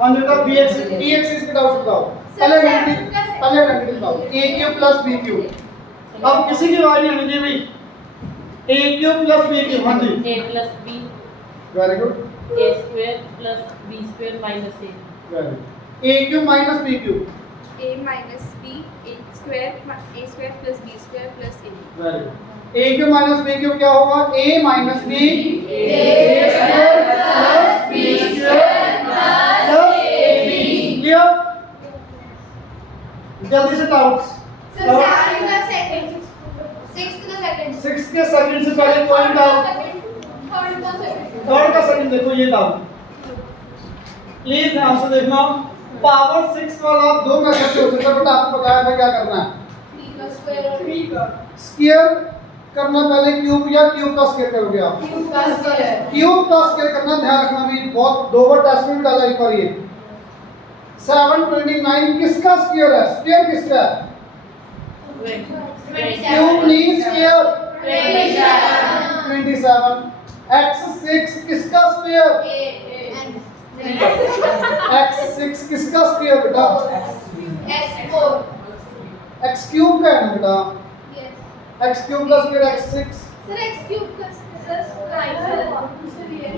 हाँ बेटा B axis के डाउट बताओ। पहले रेमेडी बताओ। A cube plus B cube. अब किसी की आवाज नहीं आनी चाहिए भाई। A cube plus B cube. हाँ जी a plus b very good. a square plus b square minus a very good. A cube minus B cube. a minus b a square plus b square plus a very good. A cube minus B cube क्या होगा? A minus b a square plus b square plus a b. Clear? जल्दी से doubts. Six के second से पहले कोई doubt? Third का second देखो ये डाउट। प्लीज ध्यान से देखना। पावर 6 वाला दो मेथड से हो सकता है बट आपको बताया था क्या करना है। स्क्वायर करना पहले क्यूब या क्यूब का स्क्वायर करोगे आप? क्यूब का स्क्वायर करना ध्यान रखना भी बहुत। दो बार टेस्ट में भी डाला एक बार ये। 729 किसका स्क्वायर है? स्क्वायर किसका है? Cube means square 27। x6 किसका स्क्वायर? x6 किसका स्क्वायर बेटा? x क्यूब का है ना बेटा? x क्यूब का स्क्वायर x6।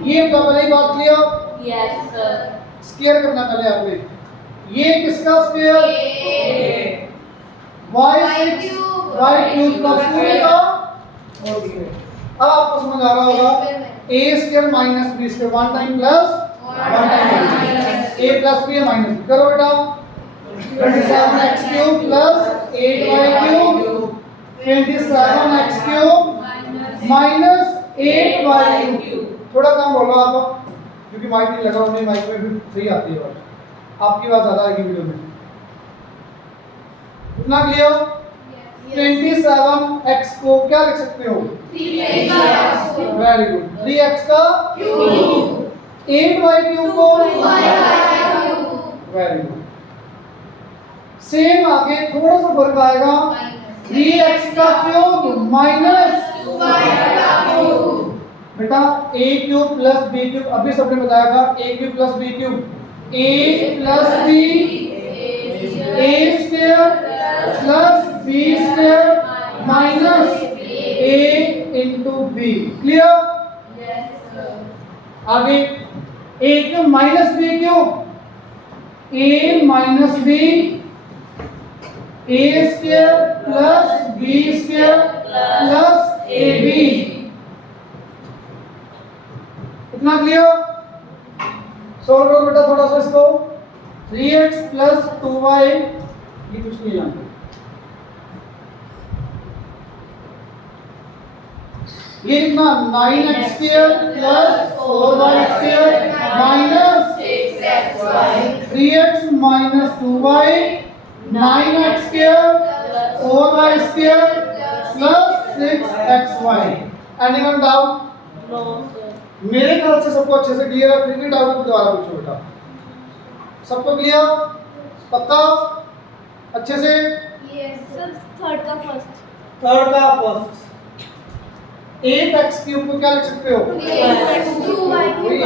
ये तो पहले ही बात किया। yes sir स्क्वायर करना पहले आपने। ये किसका स्क्वायर? y6 y क्यूब का स्क्वायर का। अब आपको समझ आ रहा होगा। a square minus b square 1 time plus 1 time a plus b minus b। करो बेटा। 27x cube plus 8y cube 27x cube minus 8y cube. थोड़ा कम बोलो आप क्योंकि माइक नहीं लगा। उन्हें माइक में भी सही आती है बात। आपकी बात ज्यादा आएगी वीडियो में। इतना क्लियर? 27x को क्या लिख सकते हो? 3x very good. 3x का क्यूब। 8y क्यूब को वेरी गुड। सेम आगे थोड़ा सा फर्क आएगा। 3x का क्यूब माइनस 2y का क्यूब। बेटा a cube plus b cube अभी सबने बताया था। a cube plus b cube a plus b a square plus b square minus a into b। Clear? आगे a cube minus b cube a minus b a square plus b square plus ab। इतना clear? Solve करो बेटा थोड़ा सा इसको। 3x plus 2y ये कुछ नहीं जानते। ये कितना? 9x square plus 4y square minus 6xy। 3x minus 2y 9x square 4y square plus 6xy। Anyone doubt? no sir मेरे ख्याल से सबको अच्छे से क्लियर है। फिर भी डाउट को दोबारा पूछो बेटा। सबको क्लियर? पक्का? अच्छे से? थर्ड का फर्स्ट थर्ड का फर्स्ट। 8x क्यूब को क्या लिख सकते हो?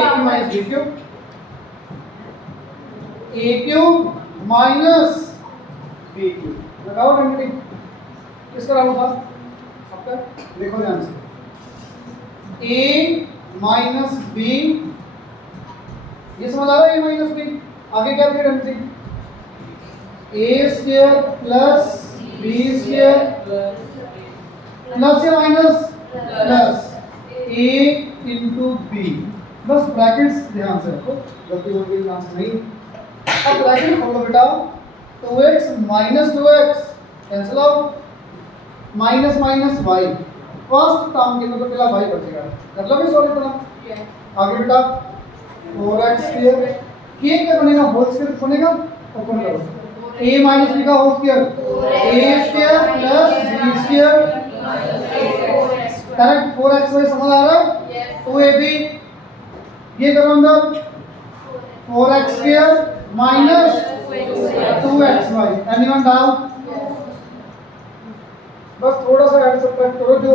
8 minus b cube. a cube minus b cube. लगाओ रेमेडी। किसका राउंड था आपका? देखो ध्यान से। a माइनस b ये समझ आ रहा है? a माइनस b आगे क्या फिर remedy? a square plus b square plus या minus plus a into b। बस ब्रैकेट्स ध्यान से रखो। गलती हो गई ध्यान से नहीं। अब ब्रैकेट खोलो बेटा। 2x minus 2x cancel out. Minus minus y first term के मतलब पहला y बचेगा। कर लो भी सॉल्व करना। आगे बेटा 4x स्क्वायर के क्या बनेगा? होल स्क्वायर बनेगा। ओपन करो। a माइनस b का whole square a square plus b square correct. 4x समझ आ रहा है? 2ab ये करो अंदर 4x square minus 2xy। Anyone doubt? बस थोड़ा सा ऐड सब्ट्रैक्ट करो जो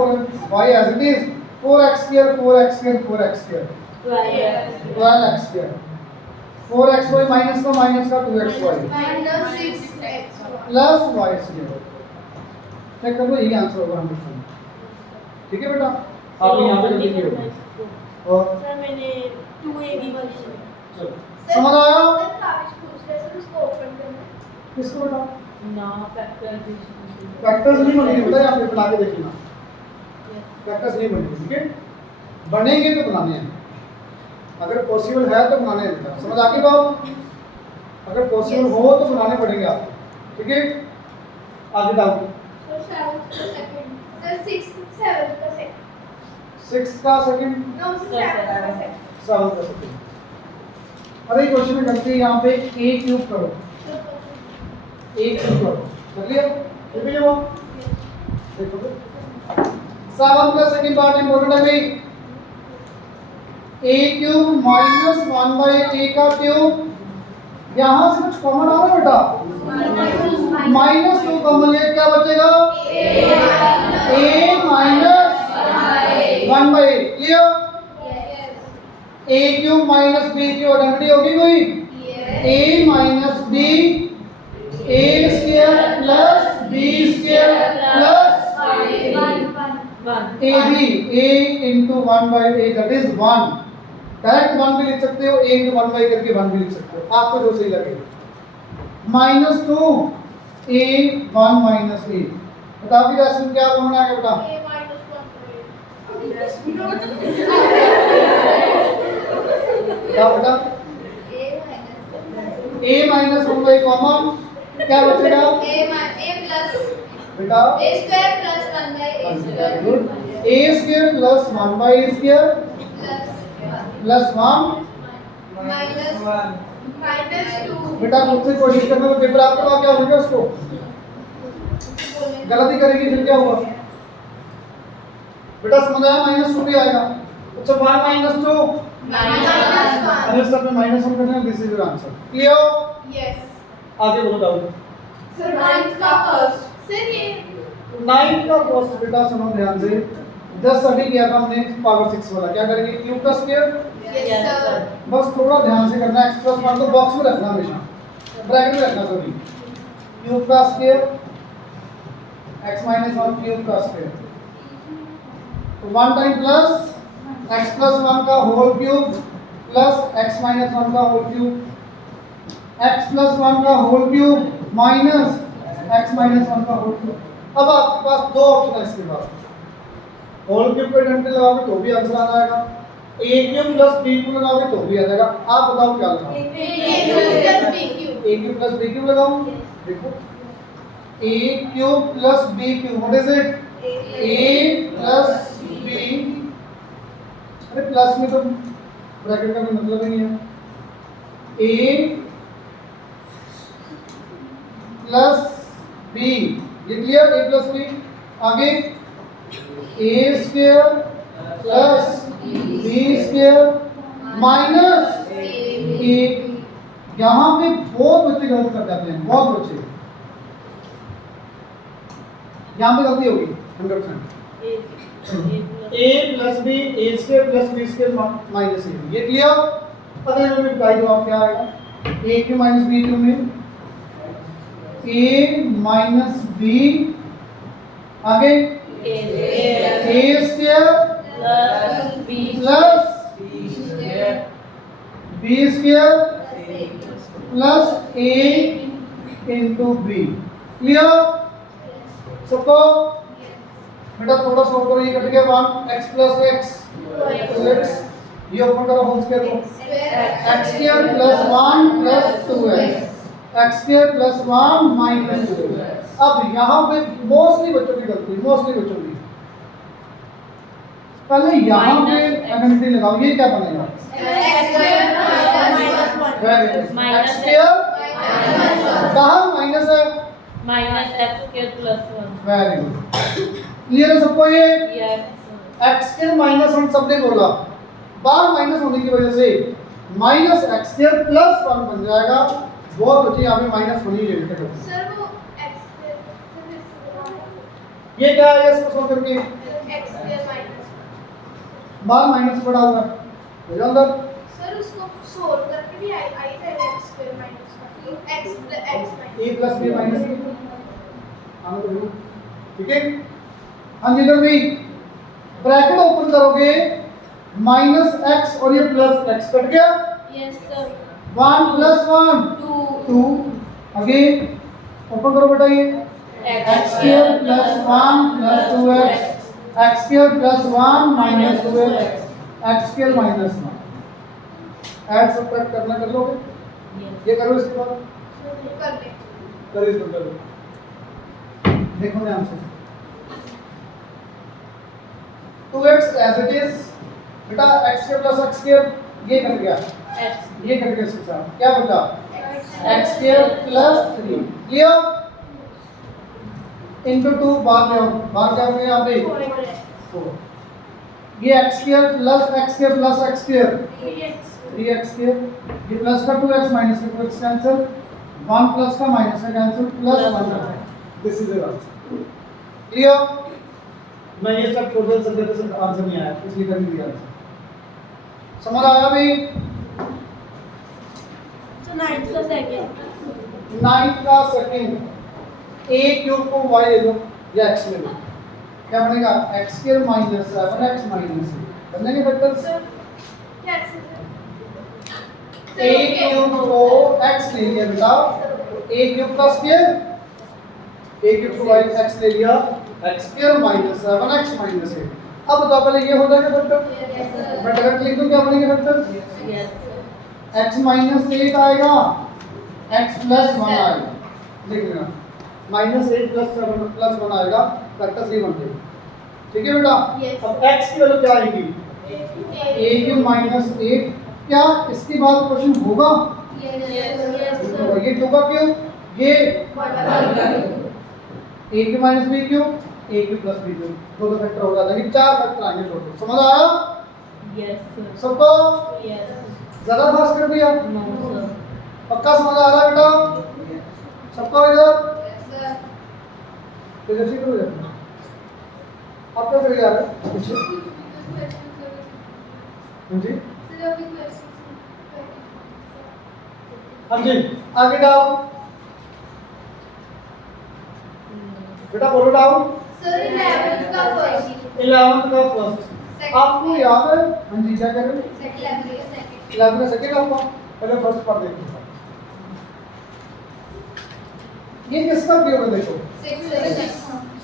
y as it is. 4x square 4x square 4x square 12x square 4xy minus का 2xy minus 6x plus y square. Check कर लो, यही आंसर होगा 100%। ठीक है बेटा, आप यहाँ पे लिख लीजिए। और सर मैंने 2ab वाली चलो समझ आया सर काविश पूछ रहे सर उसको ओपन करना किसको बेटा? ना फैक्टराइजेशन फैक्टर्स नहीं बनेंगे बेटा, यहाँ पे बना के देख लेना। फैक्टर्स नहीं बनेंगे, ठीक है? बनेंगे तो बनाने हैं, अगर पॉसिबल है तो बनाने हैं बेटा। समझ आ गई बात? अगर पॉसिबल हो तो बनाने पड़ेंगे आपको, ठीक है? आगे डाल सर 7 का सेकंड सर 6 7 का सेकंड 6 का सेकंड नो 7 का सेकंड 7 का सेकंड। अरे क्वेश्चन में गलती है, यहाँ पे a क्यूब करो, a क्यूब करो, कर लिया? ये भी वो देखो तो 7 का सेकंड पार्ट इंपॉर्टेंट है भाई। a cube minus 1 by a का क्यूब, यहाँ से कुछ कॉमन आ रहा है बेटा, माइनस 2 कॉमन ले, क्या बचेगा? a minus 1 by a, clear? a cube minus b की आइडेंटिटी होगी कोई? a minus b a square plus b square plus ab, a into 1 by a, that is 1। Direct 1 भी लिख सकते हो, a into 1 by करके 1 भी लिख सकते हो, आपको जो सही लगे। माइनस 2 a 1 माइनस a, बताओ कि राशियों क्या होना है बेटा? a minus 1 क्या बेटा? a माइनस 1 by कॉमन, क्या बचेगा a plus बेटा? a square plus 1 by a square good, a square plus 1 by a square plus plus 1। minus 2 बेटा खुद से कोशिश करना, तो पेपर आपके पास क्या होगा, उसको गलती करेगी फिर क्या हुआ बेटा? समझ आया? माइनस 2 भी आएगा। अच्छा 1 माइनस 2, अगर सब में माइनस 1 करना, this is your answer. Clear? yes आगे बोलो डाउट। सर 9 का फर्स्ट सर ये 9 का फर्स्ट बेटा सुनो ध्यान से, जस्ट स्टडी किया था हमने पावर 6 वाला, क्या करेंगे? क्यूब का स्क्वायर, yes sir बस थोड़ा ध्यान से करना, x प्लस 1 को बॉक्स में रखना, हमेशा ब्रैकेट में रखना, सॉरी। क्यूब का स्क्वायर x माइनस 1 क्यूब का स्क्वायर, तो 1 टाइम प्लस x प्लस 1 का whole cube plus x minus 1 का होल क्यूब, x प्लस 1 का whole cube minus x minus 1 का होल क्यूब। अब आपके पास दो ऑप्शन है इसके बाद, होल क्यूब को आइडेंटिटी लगाओगे तो भी आंसर आ जाएगा, a cube plus b cube लगाओगे तो भी आ जाएगा। आप बताओ क्या लगाओ? a a cube plus b cube लगाओ। देखो a cube plus b cube, what is it? a plus b, अरे प्लस में तो ब्रैकेट का कोई मतलब ही नहीं है। a प्लस b, ये क्लियर? a प्लस b, आगे a square plus b square minus a। यहाँ पे बहुत बच्चे गलत कर जाते हैं, बहुत बच्चे, यहाँ पे गलती होगी 100%। a plus b, a square plus b square minus a, ये क्लियर? अगले में रिप्लाई दो आप, क्या आएगा? a cube minus b cube में a माइनस b, आगे a square plus b square plus a into b। Clear सबको? बेटा थोड़ा सॉल्व करो, ये कट गया 1 x प्लस x, ये ओपन करो होल स्क्वायर को, x square plus 1 plus 2x, x square plus 1 minus 2। अब यहाँ पे मोस्टली बच्चों की गलती, मोस्टली बच्चों की, पहले यहाँ पे आइडेंटिटी लगाओ, ये क्या बनेगा? x स्क्वायर बाहर माइनस है, minus x square plus 1। Very good, clear है सबको? ये x स्क्वायर माइनस 1 सबने बोला, बाहर माइनस होने की वजह से माइनस x स्क्वायर प्लस 1 बन जाएगा। बहुत बच्चे यहाँ पे माइनस 1 ही ले लेते हैं। सर वो x square ये क्या है? इसको सॉल्व करके x square minus बाहर माइनस पड़ा हुआ है, हो जाएगा। सर उसको सोल्व करके भी आई आई जाएगा x square minus x minus a plus b minus b आना तो ठीक है। हाँ जी इधर भी ब्रैकेट ओपन करोगे माइनस x और ये प्लस x कट गया Yes, sir. 1 plus 1 2 2 again open करो बेटा ये x square plus 1 plus 2x x square plus 1 minus 2x x square minus 1 add subtract करना कर लोगे Yes. ये करो इसके बाद कर ले करो इसको करो देखो ध्यान से 2x एज इट इज बेटा x square plus x square ये कट गया X. ये कट गया इसके साथ क्या बचा x square plus 3 clear into 2 बाहर ले आओ बाहर क्या होगा यहाँ पे 4 ये x square plus x square plus x square 3x square ये प्लस का 2x माइनस का 2x कैंसिल 1 प्लस का माइनस का cancel plus 1 this is the answer clear मैं ये सब टोटल सब्जेक्ट से आंसर नहीं आया इसलिए कर दिया आंसर समझ आया भाई So 9 plus second. 9 का सेकंड a क्यूब को y ले लो या x ले लो क्या बनेगा x square minus 7x minus बनेंगे वेक्टर्स कैसे a क्यूब को x ले लिया बेटा a क्यूब का स्क्वायर a क्यूब को y x ले लिया x square minus 7x minus 8 अब बताओ पहले ये हो जाएगा वेक्टर मैं डायरेक्ट लिख दूं क्या बनेंगे वेक्टर Yes. x माइनस 8 आएगा x प्लस 1 आएगा लिख लेना माइनस 8 प्लस 7 प्लस 1 आएगा वेक्टर 3 बन जाएगा ठीक है बेटा Yes. अब x की वैल्यू क्या आएगी a की माइनस 8 क्या इसके बाद क्वेश्चन होगा Yes, sir. ये होगा क्यों ये a की माइनस b क्यों a की प्लस b क्यों दो फैक्टर हो जाएंगे 4 फैक्टर आएंगे टोटल समझ आया Yes, sir. सबको Yes. ज्यादा फास्ट कर दिया No, sir. पक्का समझ आ रहा है बेटा सबको इधर सर तेजस्वी करो यार आप क्या कर यार पीछे हाँ जी हाँ जी आगे डाउन बेटा बोलो डाउन सर 11th का फर्स्ट 11th का फर्स्ट आपको याद है हाँ जी क्या कर रहे हैं सेकंड 11th का सेकंड आपको पहले फर्स्ट पढ़ देखो ये किसका क्यूब है देखो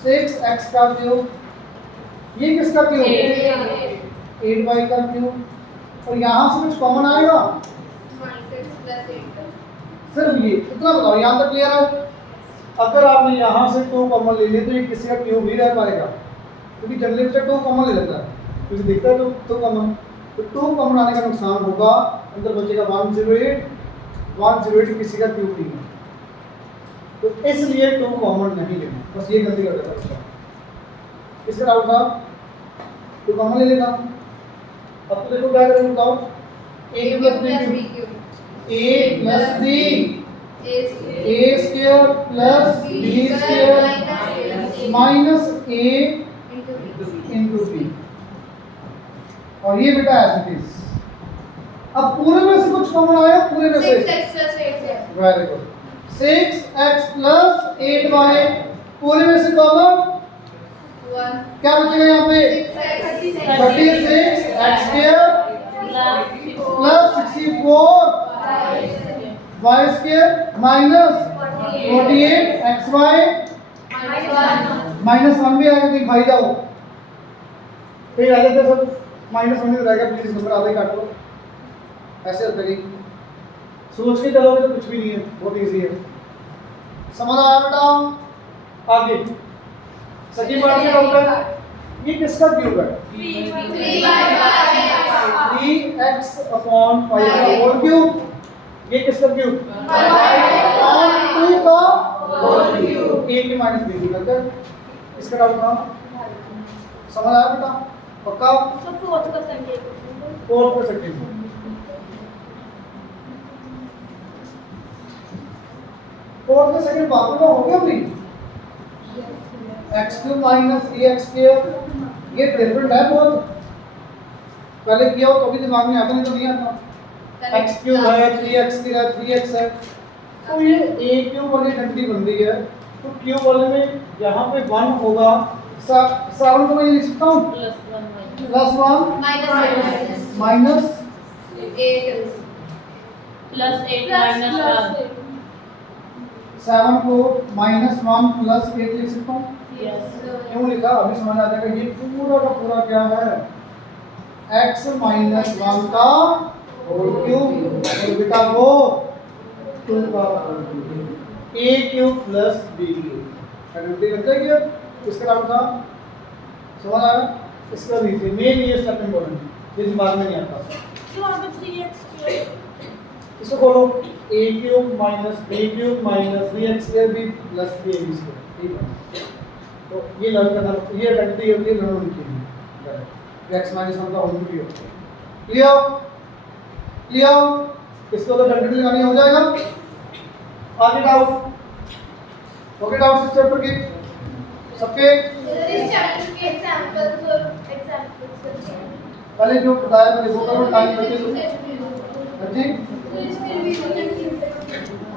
6x का क्यूब ये किसका क्यूब 8y का क्यूब और यहाँ से कुछ कॉमन आएगा सिर्फ ये इतना बताओ यहाँ तक क्लियर है अगर आपने यहाँ से 2 कॉमन ले लिए तो ये किसी का क्यूब ही रह पाएगा क्योंकि जनरली बच्चा 2 कॉमन ले लेता है क्योंकि देखता है तो 2 कॉमन तो 2 कॉमन आने का नुकसान होगा अंदर बचेगा 108 किसी का क्यूब नहीं है तो इसलिए 2 कॉमन नहीं लेना बस ये गलती कर देता बच्चा इसका डाउट था 2 कॉमन ले लेगा अब तो देखो क्या करेंगे बताओ a plus b a square plus b square minus a into b और ये बेटा एज इट इज अब पूरे में से कुछ कॉमन आया पूरे में से very good 6x plus 8y पूरे में से कॉमन क्या बचेगा यहाँ पे 36x square plus 64 y square minus 48xy minus 1 भी आएगा कि भाई जाओ फिर आ जाते सब माइनस 1 रहेगा प्लीज नंबर आधे काट लो ऐसे होता है सोच के चलोगे तो कुछ भी नहीं है बहुत इजी है समझ आया बेटा आगे सही बात से होगा ये किसका क्यूब है 3x अपॉन 5 का होल क्यूब ये किसका क्यूब अपॉन 2 का होल क्यूब a की माइनस b की करते इसका डाउट था समझ आया बेटा पक्का So 4th का second. 4 पर सेकंड फोर्थ का सेकंड बात में हो गया भाई x cube minus 3x square ये डिफरेंट है बहुत पहले किया हो तो भी दिमाग में आता नहीं तो नहीं आता x क्यूब है 3x की जगह 3x है, तो ये a क्यूब वाली घंटी बन रही है, तो क्यूब वाले में यहाँ पे 1 होगा, 7 को मैं लिख सकता हूँ +1 माइनस +8 -1 7 को -1 +8 लिख सकता हूँ। यस क्यों लिखा अभी समझ आ जाएगा। ये पूरा का पूरा क्या है, x -1 का होल क्यूब और बेटा वो 2 का whole cube, a cube plus b cube घंटी लग जाएगी। अब इसका नाम था समझ आया, इसका लीजिए मेन ये स्टेप इंपॉर्टेंट है, ये दिमाग में नहीं आता। क्यों वहाँ पे 3x इसको खोलो a cube minus b cube minus bx square b plus ab square, ठीक है। तो ये लर्न करना, ये घंटी होती है लर्न होती है x -1 का होल क्यूब क्लियर क्लियर। इसको तो घंटी लगानी हो जाएगा। आगे डाउट ओके, डाउट इस चैप्टर के सबके इस चैप्टर के एग्जांपल्स और एग्जांपल्स पहले जो बताया मैंने वो करो, टाइम बचे तो जी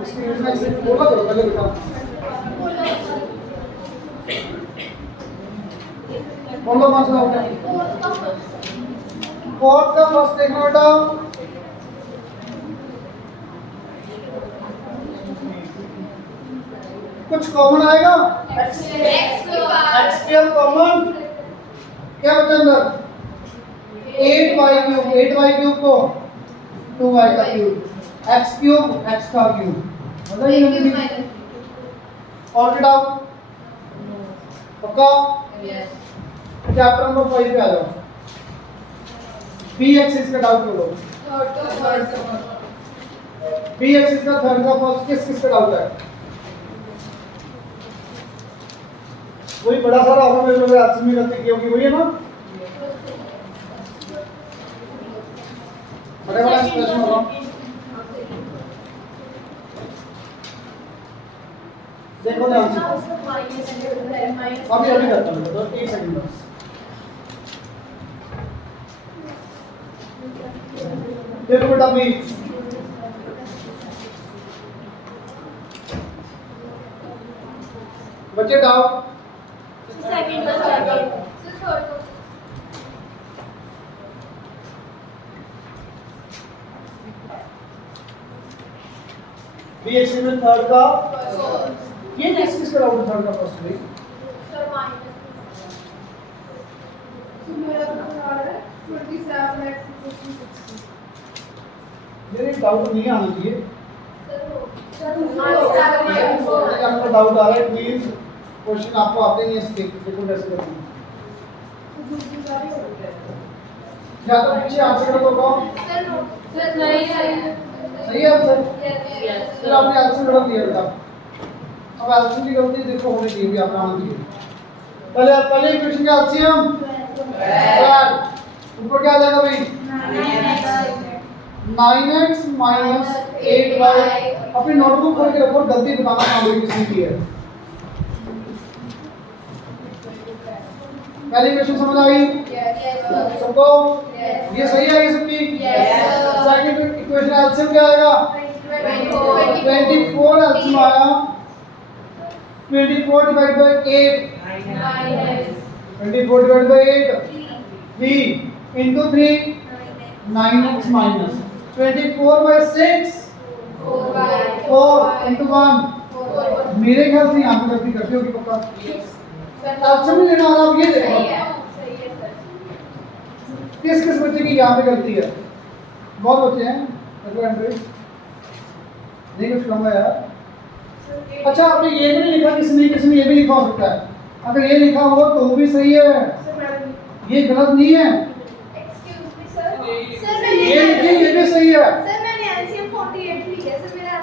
इसकी यूजमेंट से बोला करो पहले बेटा। बोलो मसला उठा, फोर्थ का फर्स्ट देखना बेटा, कुछ कॉमन आएगा x स्क्वायर कॉमन क्या बचा अंदर 8y क्यूब, 8y क्यूब को 2y का क्यूब, x क्यूब x का क्यूब मतलब और क्या डाउट पक्का। चैप्टर नंबर 5 पे आ जाओ, b एक्सिस का डाउट करो, b एक्सिस का थर्ड का फर्स्ट किस का डाउट है, वही बड़ा सारा होगा मेरे को आज में गलती की होगी वही है ना, बड़े बड़ा एक्सप्रेशन होगा। देखो ध्यान से अभी करता हूँ तो 1 सेकंड बस। देखो बेटा अभी बच्चे डाउट सेकंड बी एक्स में थर्ड का ये किसका डाउट थर्ड का फर्स्ट में सर माइनस मेरा तो आ रहा है 27x 60 मेरे डाउट नहीं आना चाहिए, सर आपको डाउट आ रहा है प्लीज क्वेश्चन आपको आते नहीं है, देखो कैसे करना या तो पीछे आंसर तो कौन सही है आंसर, फिर आपने आंसर गलत दिया बेटा। अब आंसर की गलती देखो होनी चाहिए भी आपका आना चाहिए। पहले इक्वेशन का एलसीएम ऊपर क्या आ जाएगा भाई 9x माइनस 8y। अपनी नोटबुक खोल के रखो, गलती बताना काम किसने की है। पहली इक्वेशन समझ आ गई सबको, ये सही है ये सबकी। सेकंड इक्वेशन एलसीएम क्या आएगा 24 एलसीएम आया 24 divide by 8 24 divide by 8 3 into 3 9x minus 24 by 6 4 into 1। मेरे ख्याल से यहाँ पे गलती करती होगी पक्का। एलसीएम लेना और आप ये देखो किस किस बच्चे की यहाँ पे गलती है। बहुत बच्चे हैं नहीं कुछ कहूँगा यार। अच्छा आपने ये भी नहीं लिखा, किसने ये भी लिखा हो सकता है। अगर ये लिखा हो तो वो भी सही है, ये गलत नहीं है। ये लिखिए ये भी सही है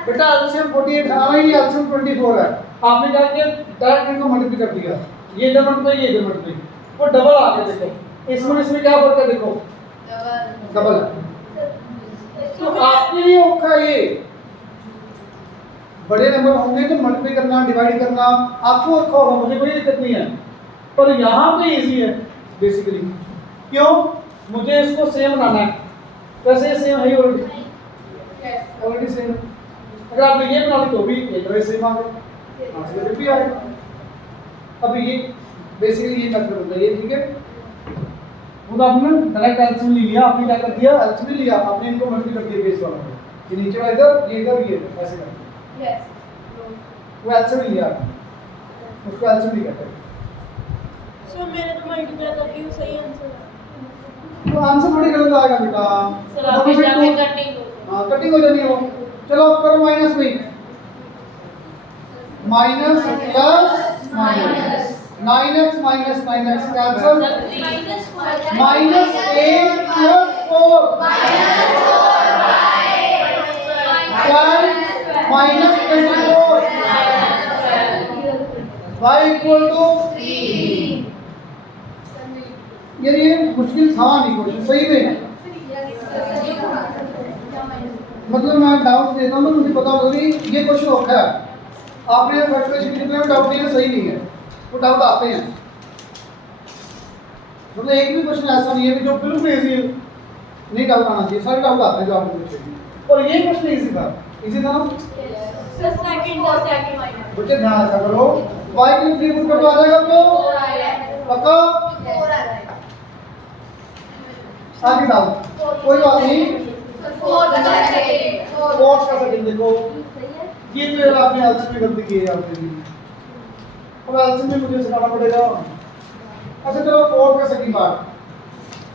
बेटा। एलसीएम 48 आना ही नहीं, एलसीएम 24 है। आपने क्या किया डायरेक्ट इनको मल्टीप्लाई कर दिया, ये इधर मल्टीप्लाई ये इधर मल्टीप्लाई, वो डबल आ गया। देखो इसमें क्या फर्क है, देखो डबल है। तो आपके लिए औखा ये बड़े नंबर होंगे तो मल्टीप्लाई करना डिवाइड करना आपको औखा होगा, मुझे कोई दिक्कत नहीं है। पर यहाँ पे इजी है बेसिकली। क्यों? मुझे इसको सेम बनाना है। कैसे सेम है ऑलरेडी Yes. ऑलरेडी सेम है। अगर आपने ये बना ली तो भी एक तरह सेम आ गया, आंसर भी आएगा। अब ये बेसिकली ये मेथड होता है ये, ठीक है। वो तो आपने डायरेक्ट एलसीएम ले लिया, आपने क्या कर दिया, एलसीएम नहीं लिया, आपने इनको मल्टीप्लाई कर दिया बेस वाला में, ये नीचे वाला इधर, ये इधर, ये ऐसे कर Yes. वो एलसीएम ही लिया, उसको एलसीएम नहीं कहते। सर मैंने तो मल्टीप्लाई करके वो सही आंसर है। तो आंसर थोड़ी गलत आएगा बेटा, सर आप तो जाके फिर कटिंग तो हाँ कटिंग हो जानी है वो। चलो करो माइनस में, minus plus minus 9x minus 9x cancel, minus 8 plus 4 minus 24 y equal to 3। ये मुश्किल था नहीं क्वेश्चन सही में, मतलब मैं डाउट देता हूँ, मुझे पता होगा कि ये क्वेश्चन होता है, आपने फैक्टराइजेशन की में डाउट नहीं है, सही नहीं है, वो डाउट आते हैं। मतलब एक भी क्वेश्चन ऐसा नहीं है कि जो बिल्कुल इजी नहीं डाउट आना चाहिए, सारे डाउट आते हैं जो आपने पूछे। और ये क्वेश्चन इजी था, इजी था ना सर सेकंड बच्चे ध्यान रखा करो, y की 3 पुट कर आ जाएगा तो पक्का आगे डाउट कोई बात नहीं। फोर्थ का सेकंड देखो, ये तो यार आपने एलसीएम में गलती की है आपने, अब एलसीएम में मुझे सिखाना पड़ेगा। अच्छा चलो फोर्थ का सेकंड पार्ट,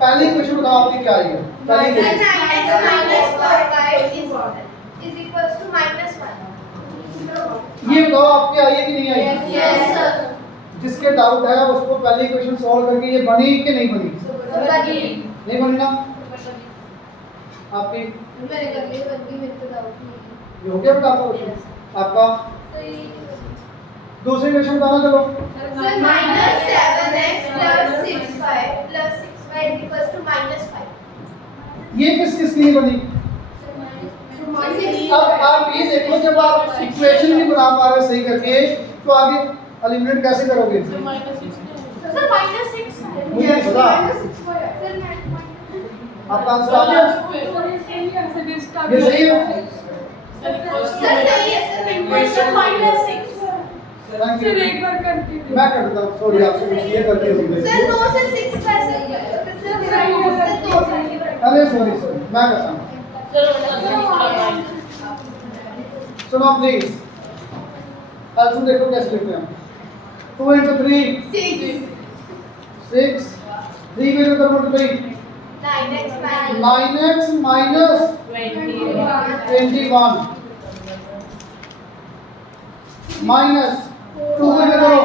पहली क्वेश्चन बताओ आपकी क्या आई है, पहली क्वेश्चन ये बताओ आपकी आई है कि नहीं आई? Yes, sir. जिसके डाउट है उसको पहली क्वेश्चन सॉल्व करके ये बनी कि नहीं बनी? नहीं बनी ना आपकी? ये हो गया बेटा आपका क्वेश्चन आपका। दूसरी क्वेश्चन बताना चलो। ये किस किस की बनी? अब आप ये देखो, जब आप इक्वेशन नहीं बना पा रहे सही करके तो आगे एलिमिनेट कैसे करोगे? मुझे पता आपका आंसर आ गया, ये सही है। थैंक यू, एक बार करके मैं कर देता हूँ, सॉरी आपसे कुछ ये गलती हो गई। अरे सॉरी सॉरी मैं करता हूँ। सुनो प्लीज, एल्सियम देखो कैसे लिखते हैं। 2 into 3 6, 3 में तो मल्टीप्लाई 9x minus 21 माइनस 2 में करो।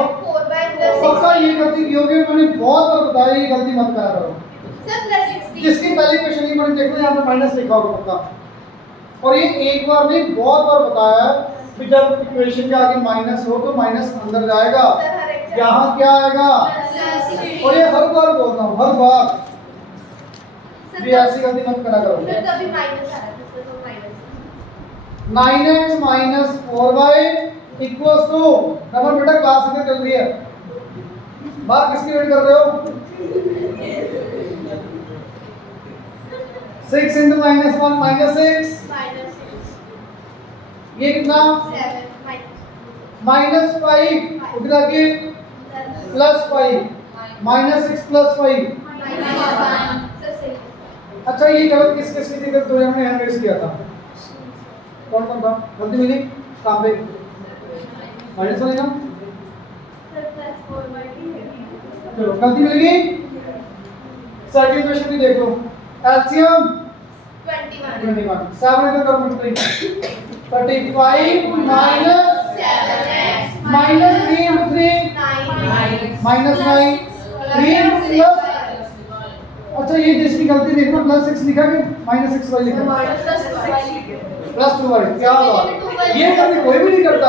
पक्का ये गलती की होगी, मैंने बहुत बार बताया ये गलती मत करा करो। जिसकी पहली क्वेश्चन नहीं बनी देखो यहाँ पे माइनस लिखा होगा पक्का। और ये एक बार नहीं बहुत बार बताया है कि जब इक्वेशन के आगे माइनस हो तो माइनस अंदर जाएगा, यहाँ क्या आएगा। और ये हर बार बोलता हूँ, हर बार भी ऐसी गलती मत करा करो। 9x minus 4y equals to number बेटा क्लास में चल रही है, बात किसकी वेट कर रहे हो? 6 into -1 -6 ये कितना? -5 उधर आगे +5 -6 +5। अच्छा ये गलत किस किस की थी जब तो हमने हैंड रेस किया था? कौन कौन था? गलती मिली काम पे माइनस वाले ना, चलो गलती मिल गई। सेकंड क्वेश्चन भी देख लो, एलसीएम 21 7 इधर करो multiply 35 minus 3 into 3 minus 9 3 plus. अच्छा ये जिसकी गलती देखना +6 लिखा कि -6y लिखा? +2y। क्या बात, ये गलती कोई भी नहीं करता।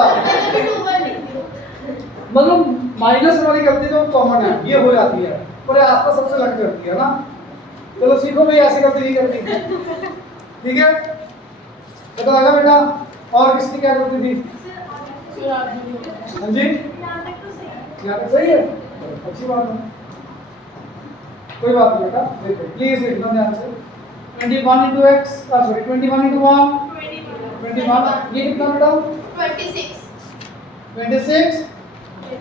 मतलब माइनस वाली गलती तो कॉमन है, ये हो जाती है पर आसपास सबसे लग जाती है ना। चलो सीखो भाई ऐसी गलती नहीं करती, ठीक है? पता लगा बेटा? और किसकी क्या गलती थी? हाँ जी यहाँ तक सही है, अच्छी बात है, कोई बात नहीं बेटा। देखो प्लीज लिखना ध्यान से। 21 into x सॉरी 21 into 1 21 ये कितना बेटा 26 26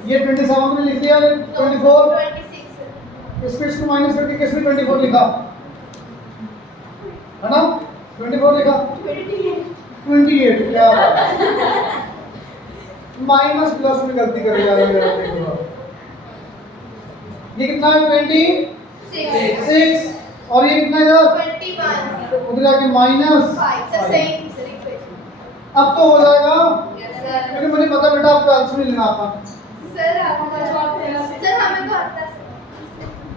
ये 27 में लिख दिया 24 26 इसको इसको माइनस करके किसने 24 लिखा है ना 24 लिखा 28 क्या माइनस प्लस में गलती कर जा रहा है ये कितना है 26 और ये कितना है 21 उधर जाके minus 5 sir same sir equation अब तो हो जाएगा यस सर क्योंकि मुझे पता बेटा आपको आंसर नहीं लेना आता सर हमें तो आता है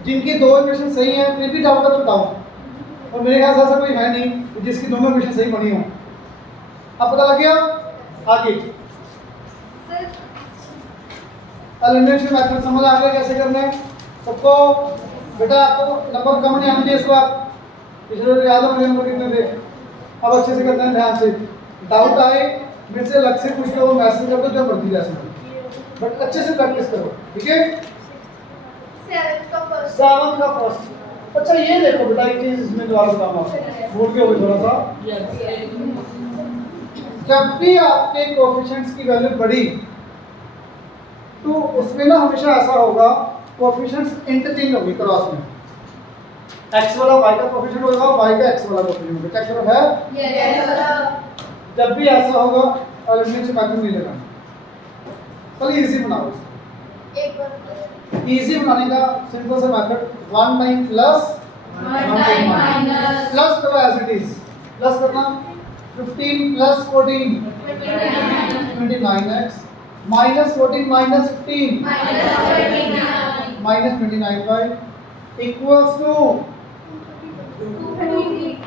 जिनकी दो इक्वेशन सही हैं फिर भी डाउट है तो डाउट और मेरे ख्याल से ऐसा कोई है नहीं जिसकी दोनों इक्वेशन सही बनी हो अब पता लग गया आगे सर एलिमिनेशन मेथड समझ आ गया कैसे करना है सबको बेटा आपको नंबर कम नहीं आना चाहिए इस बार पिछले बार याद हो मुझे नंबर कितने थे अब अच्छे से करना है ध्यान से डाउट आए मेरे से अलग से पूछ लो मैसेज कर दो जो मर्जी जैसे बट अच्छे से प्रैक्टिस करो ठीक है 7 का फर्स्ट 7 का फर्स्ट अच्छा ये देखो बेटा एक चीज इसमें जो आप काम बोल के हो थोड़ा सा जब भी आपके कोएफिशिएंट्स की वैल्यू बढ़ी तो उसमें ना हमेशा ऐसा होगा कोएफिशिएंट्स इंटरचेंज होंगे क्रॉस में x वाला y का कोएफिशिएंट होगा y का x वाला कोएफिशिएंट होगा चेक करो है यस सर जब भी ऐसा होगा एलिमिनेशन मेथड नहीं लगाना चलिए इजी बनाओ एक बार इजी बनाने का सिंपल सा method 1 time plus 1 time minus plus करो एज इट इज प्लस करना 15 plus 14 29x minus 14 minus 15 minus 29 by equals to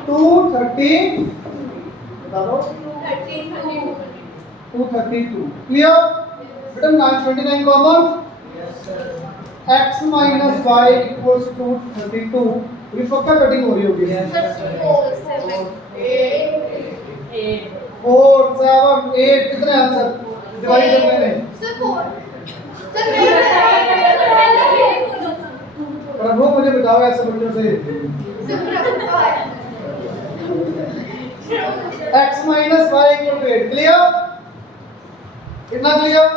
230 बता दो 232 क्लियर बेटा 29 common x minus y equals to 32 ये पक्का कटिंग हो रही होगी 4 7 8 कितने आंसर डिवाइड करने में प्रभु मुझे बताओ ऐसे बच्चों से x minus y equal to 8 clear कितना क्लियर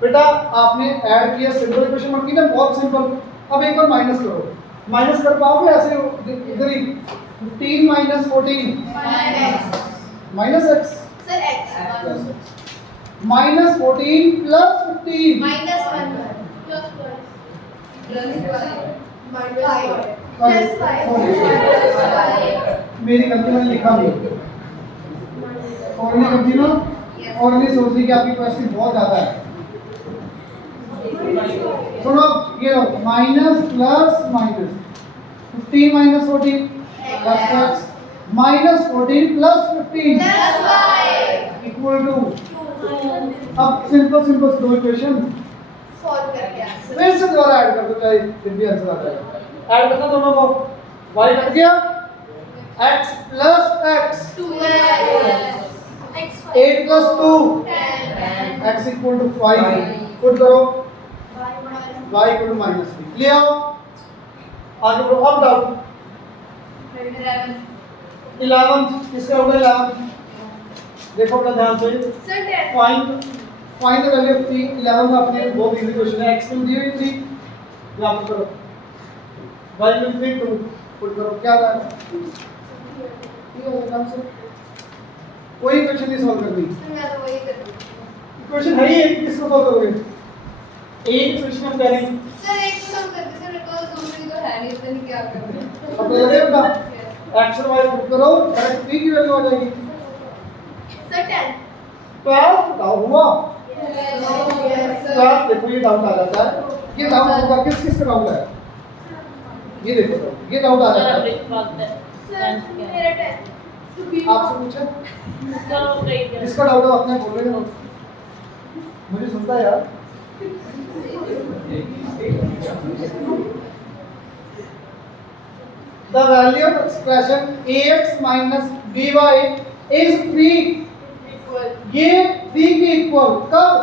बेटा आपने ऐड किया सिंपल इक्वेशन बन गई ना बहुत सिंपल अब एक बार माइनस करो माइनस कर पाओगे ऐसे इधर ही 15 minus 14 minus x minus 14 plus 15 मेरी गलती मैंने लिखा नहीं और नहीं गलती ना और नहीं सोच रही कि आपकी क्वेश्चन बहुत ज्यादा है सुनो ये minus plus minus 15 minus 14 plus x minus 14 plus 15 equal to अब सिंपल दो इक्वेशन फिर से दोबारा ऐड कर दो चाहे फिर भी आंसर आ जाएगा ऐड करना दोनों को y कट गया x plus x 8 plus 2 x equal to 5 put करो y equal to minus 3 clear आगे बढ़ो अब डाउट 11 किसका होगा 11 देखो अपना ध्यान से फाइंड द वैल्यू ऑफ 11 का अपने बहुत इजी क्वेश्चन है x की दी हुई थी यहां पर करो y will be 2 पुट करो क्या आ रहा है ये हो गया से कोई क्वेश्चन नहीं सॉल्व करनी क्वेश्चन है ही एक किसको सॉल्व करोगे एक क्वेश्चन हम करें अब लगे बेटा x और y पुट करो डायरेक्ट p की वैल्यू आ जाएगी 12 डाउट हुआ 12 देखो ये डाउट आ जाता है ये डाउट होगा किस का डाउट है ये देखो ये डाउट आ जाता है आपसे पूछे इसका डाउट है अपने बोल रहे हो मुझे सुनता है यार The value of expression ax minus by is 3 ये 3 के इक्वल कब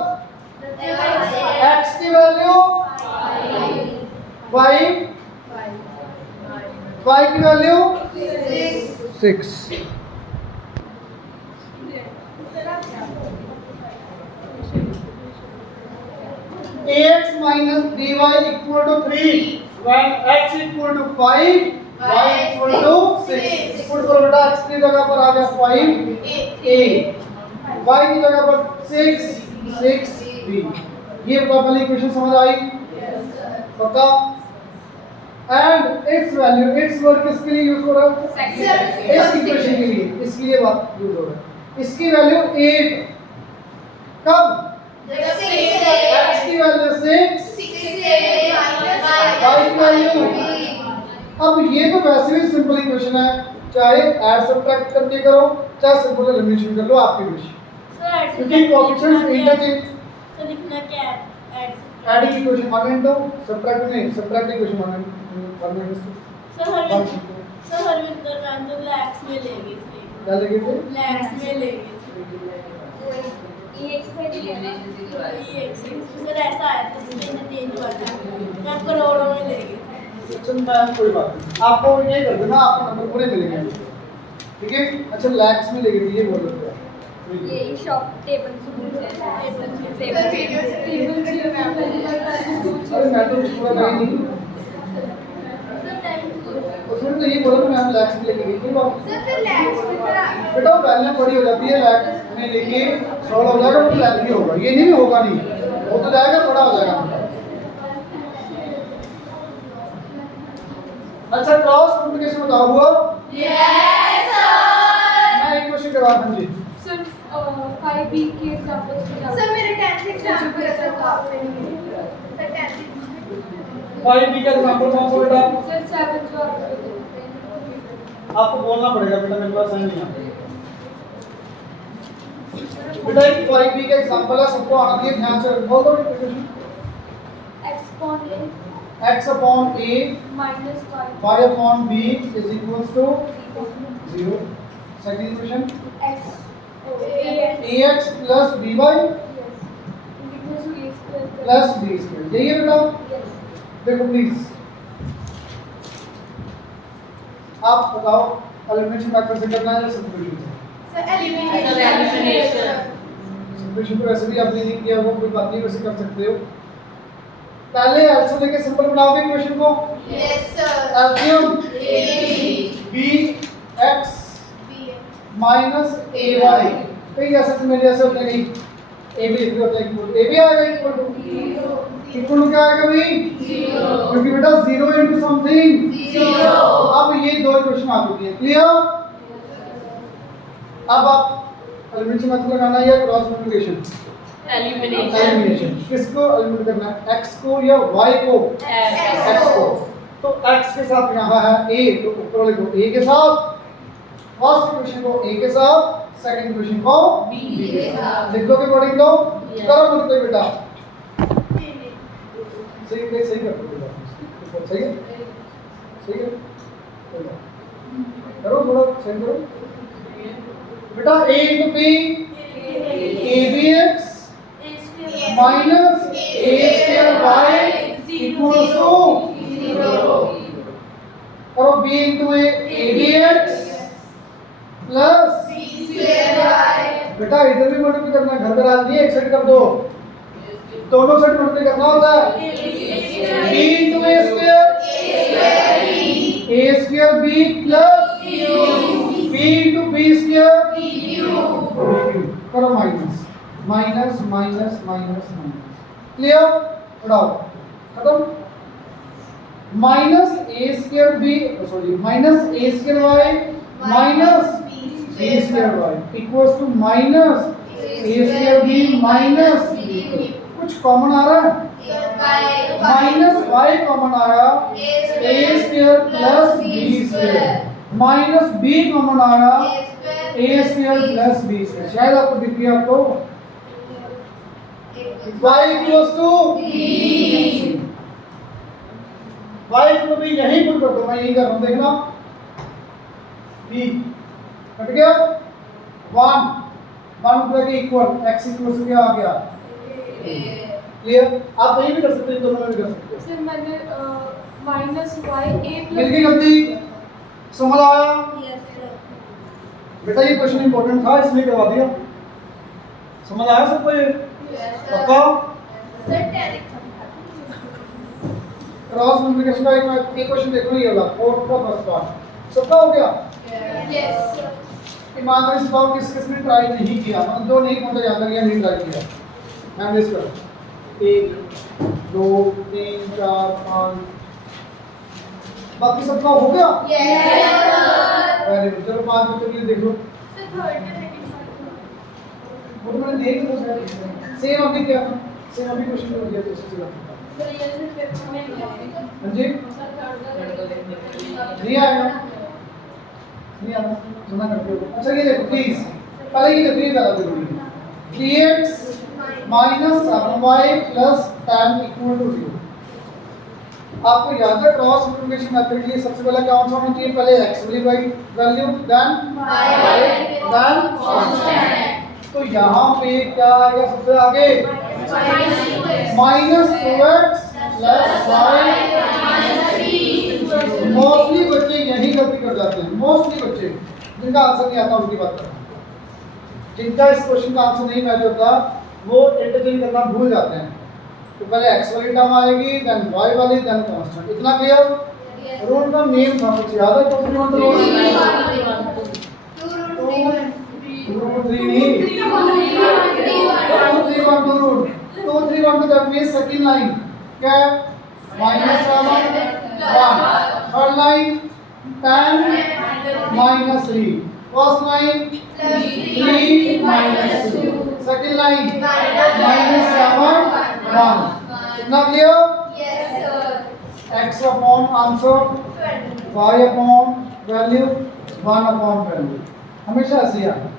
x की वैल्यू 5 y की value 6 ax minus by equal to 3 when x equal to 5 y equal to 6 put करो बेटा x की जगह पर आ गया 5 a y की जगह पर 6 b ये वाली इक्वेशन समझ आई पक्का and its value its word किसके लिए यूज हो रहा है इस इक्वेशन के लिए इसके लिए बात यूज हो रहा है इसकी वैल्यू 8 कब x की वैल्यू 6 y की वैल्यू अब ये तो वैसे भी सिंपल इक्वेशन है चाहे ऐड सब्ट्रैक्ट करके करो चाहे सिंपल एलिमिनेशन कर लो आपकी विश क्योंकि कोएफिशिएंट्स इंटरचेंज तो लिखना क्या है add adding equation 1 into subtract नहीं subtract equation 1 sir Harvinder ma'am तो लैक्स में लेगी थी क्या लगे थे लैक्स में लेगी EX में elimination से करवा दी। सर ऐसा है तो इसमें चेंज हुआ था मैं करोड़ों में लेगी सेक्शन में कोई बात नहीं आपको ये कर देना आपको नंबर पूरे मिलेंगे ठीक है अच्छा लैक्स में लेके ये बोल रहे हैं ये शॉप टेबल से अरे मैं तो पूरा नहीं नहीं उसमें तो ये बोला कि मैं लैक्स में लेके गई थी बात बेटा वैल्यू बड़ी हो जाती है लैक्स में लेके 100 हो जाएगा तो लैक्स ही होगा ये नहीं होगा नहीं वो तो जाएगा बड़ा हो जाएगा अच्छा क्रॉस मल्टीप्लिकेशन बताओ हुआ यस मैं एक क्वेश्चन करवा दूं जी सर 5b के एग्जांपल सर मेरे 10th एग्जाम पर सर आपने सर 10th 5b का एग्जांपल कौन सा बेटा सर 7 जो आपको बोलना पड़ेगा बेटा मेरे पास नहीं है बेटा एक 5b का एग्जांपल है सबको आना चाहिए ध्यान से बोल दो question x upon a minus y upon b is equals to 0 second equation x ax plus by plus b square यही है बेटा देखो प्लीज आप बताओ एलिमिनेशन मेथड से करना है या सब्स्टिट्यूशन से सर एलिमिनेशन सब्स्टिट्यूशन तो वैसे भी आपने नहीं किया वो कोई बात नहीं वैसे कर सकते हो पहले एल्सियम लेके सिंपल बनाओगे इक्वेशन को यस सर एल्सियम bx minus ay कई जैसे मेरे जैसे होते हैं कहीं ab लिख होता है इक्वल ab आएगा इक्वल टू क्या आएगा भाई 0 क्योंकि बेटा 0 into समथिंग 0 अब ये दो इक्वेशन आ चुकी है क्लियर अब आप एलिमिनेशन मेथड लगाना है या क्रॉस मल्टीप्लिकेशन एलिमिनेशन किसको एलिमिनेट करना है x को या y को x को तो x के साथ यहाँ है a तो ऊपर लिखो a के साथ फर्स्ट इक्वेशन को a के साथ सेकंड इक्वेशन को b के साथ लिख दो कि पढ़ेंगे तो करो बोलते बेटा सही कर दो बेटा सही है करो थोड़ा सही करो बेटा a into p abx minus a square y equals to 0 करो b into a abx plus c square y बेटा इधर भी मल्टीप्लाई करना है घर पे राज नहीं एक सेट कर दो दोनों सेट मल्टीप्लाई करना होता है b into a square b plus b into b square करो minus minus minus minus clear पढ़ाओ खत्म minus a square b sorry minus a square y minus b square y equals to minus a square b minus कुछ common आ रहा है minus y common आया a square plus b square minus b common आया a square plus b square शायद आपको दिख गया आपको y equals to b y को भी यहीं पुट कर दो मैं यही कर रहा हूं देखना b कट गया 1 ऊपर के इक्वल x इक्वल टू क्या आ गया क्लियर आप नहीं भी कर सकते दोनों में भी कर सकते हो सर मैंने माइनस y a मिल गई गलती समझ आया यस सर बेटा ये क्वेश्चन इंपॉर्टेंट था इसलिए करवा दिया समझ आया सबको ये? Yes, sir. पक्का? Sir, 10 क्रॉस मल्टीप्लिकेशन का एक क्वेश्चन देखो ये वाला 4 का फर्स्ट पार्ट सबका हो गया। Yes, sir. ईमानदारी से बताओ किस किसने ट्राई नहीं किया, मतलब जो नहीं पहुंचा याद रखिए नहीं ट्राई किया। हैंड रेज करो 1 2 3 4 5 बाकी सबका हो गया। Yes, sir. वेरी गुड, चलो 5 बच्चों के लिए देख लो। Sir, third and second part. वो तो मैंने देख लिया था। सेम अभी क्या था, सेम अभी क्वेश्चन हो गया तो इससे चला। सर ये सिर्फ पेपर में नहीं है। हाँ जी सर थर्ड नहीं आया, नहीं आया, सुना करते हो। अच्छा ये देखो प्लीज, पहले ये देखो ये ज़्यादा जरूरी है। 3x minus 7y plus 10 equal to 0। आपको याद है क्रॉस मल्टीप्लिकेशन मेथड के लिए सबसे पहले क्या आंसर होना चाहिए? पहले x वैल्यू देन Constant. तो यहाँ पे क्या आएगा सबसे आगे? Minus 2x plus y। Mostly बच्चे यही गलती कर जाते हैं, मोस्टली बच्चे जिनका आंसर नहीं आता उनकी बात कर रहा हूं। जिनका इस क्वेश्चन का आंसर नहीं मैच होता वो इंटरचेंज करना भूल जाते हैं। तो पहले x वाली टर्म आएगी, देन y वाली, देन कांस्टेंट। इतना क्लियर? रूल का नेम था मुझे याद है, कौन सी रूल? 2 3 नहीं 2 3 1 2 rule 2 3 1 that means second line क्या है? -7 1 third line 10 -3 first line 3 -2 second line -7 1। इतना clear? Yes, sir. x upon answer, y upon value, 1 upon value, हमेशा ऐसे ही आना।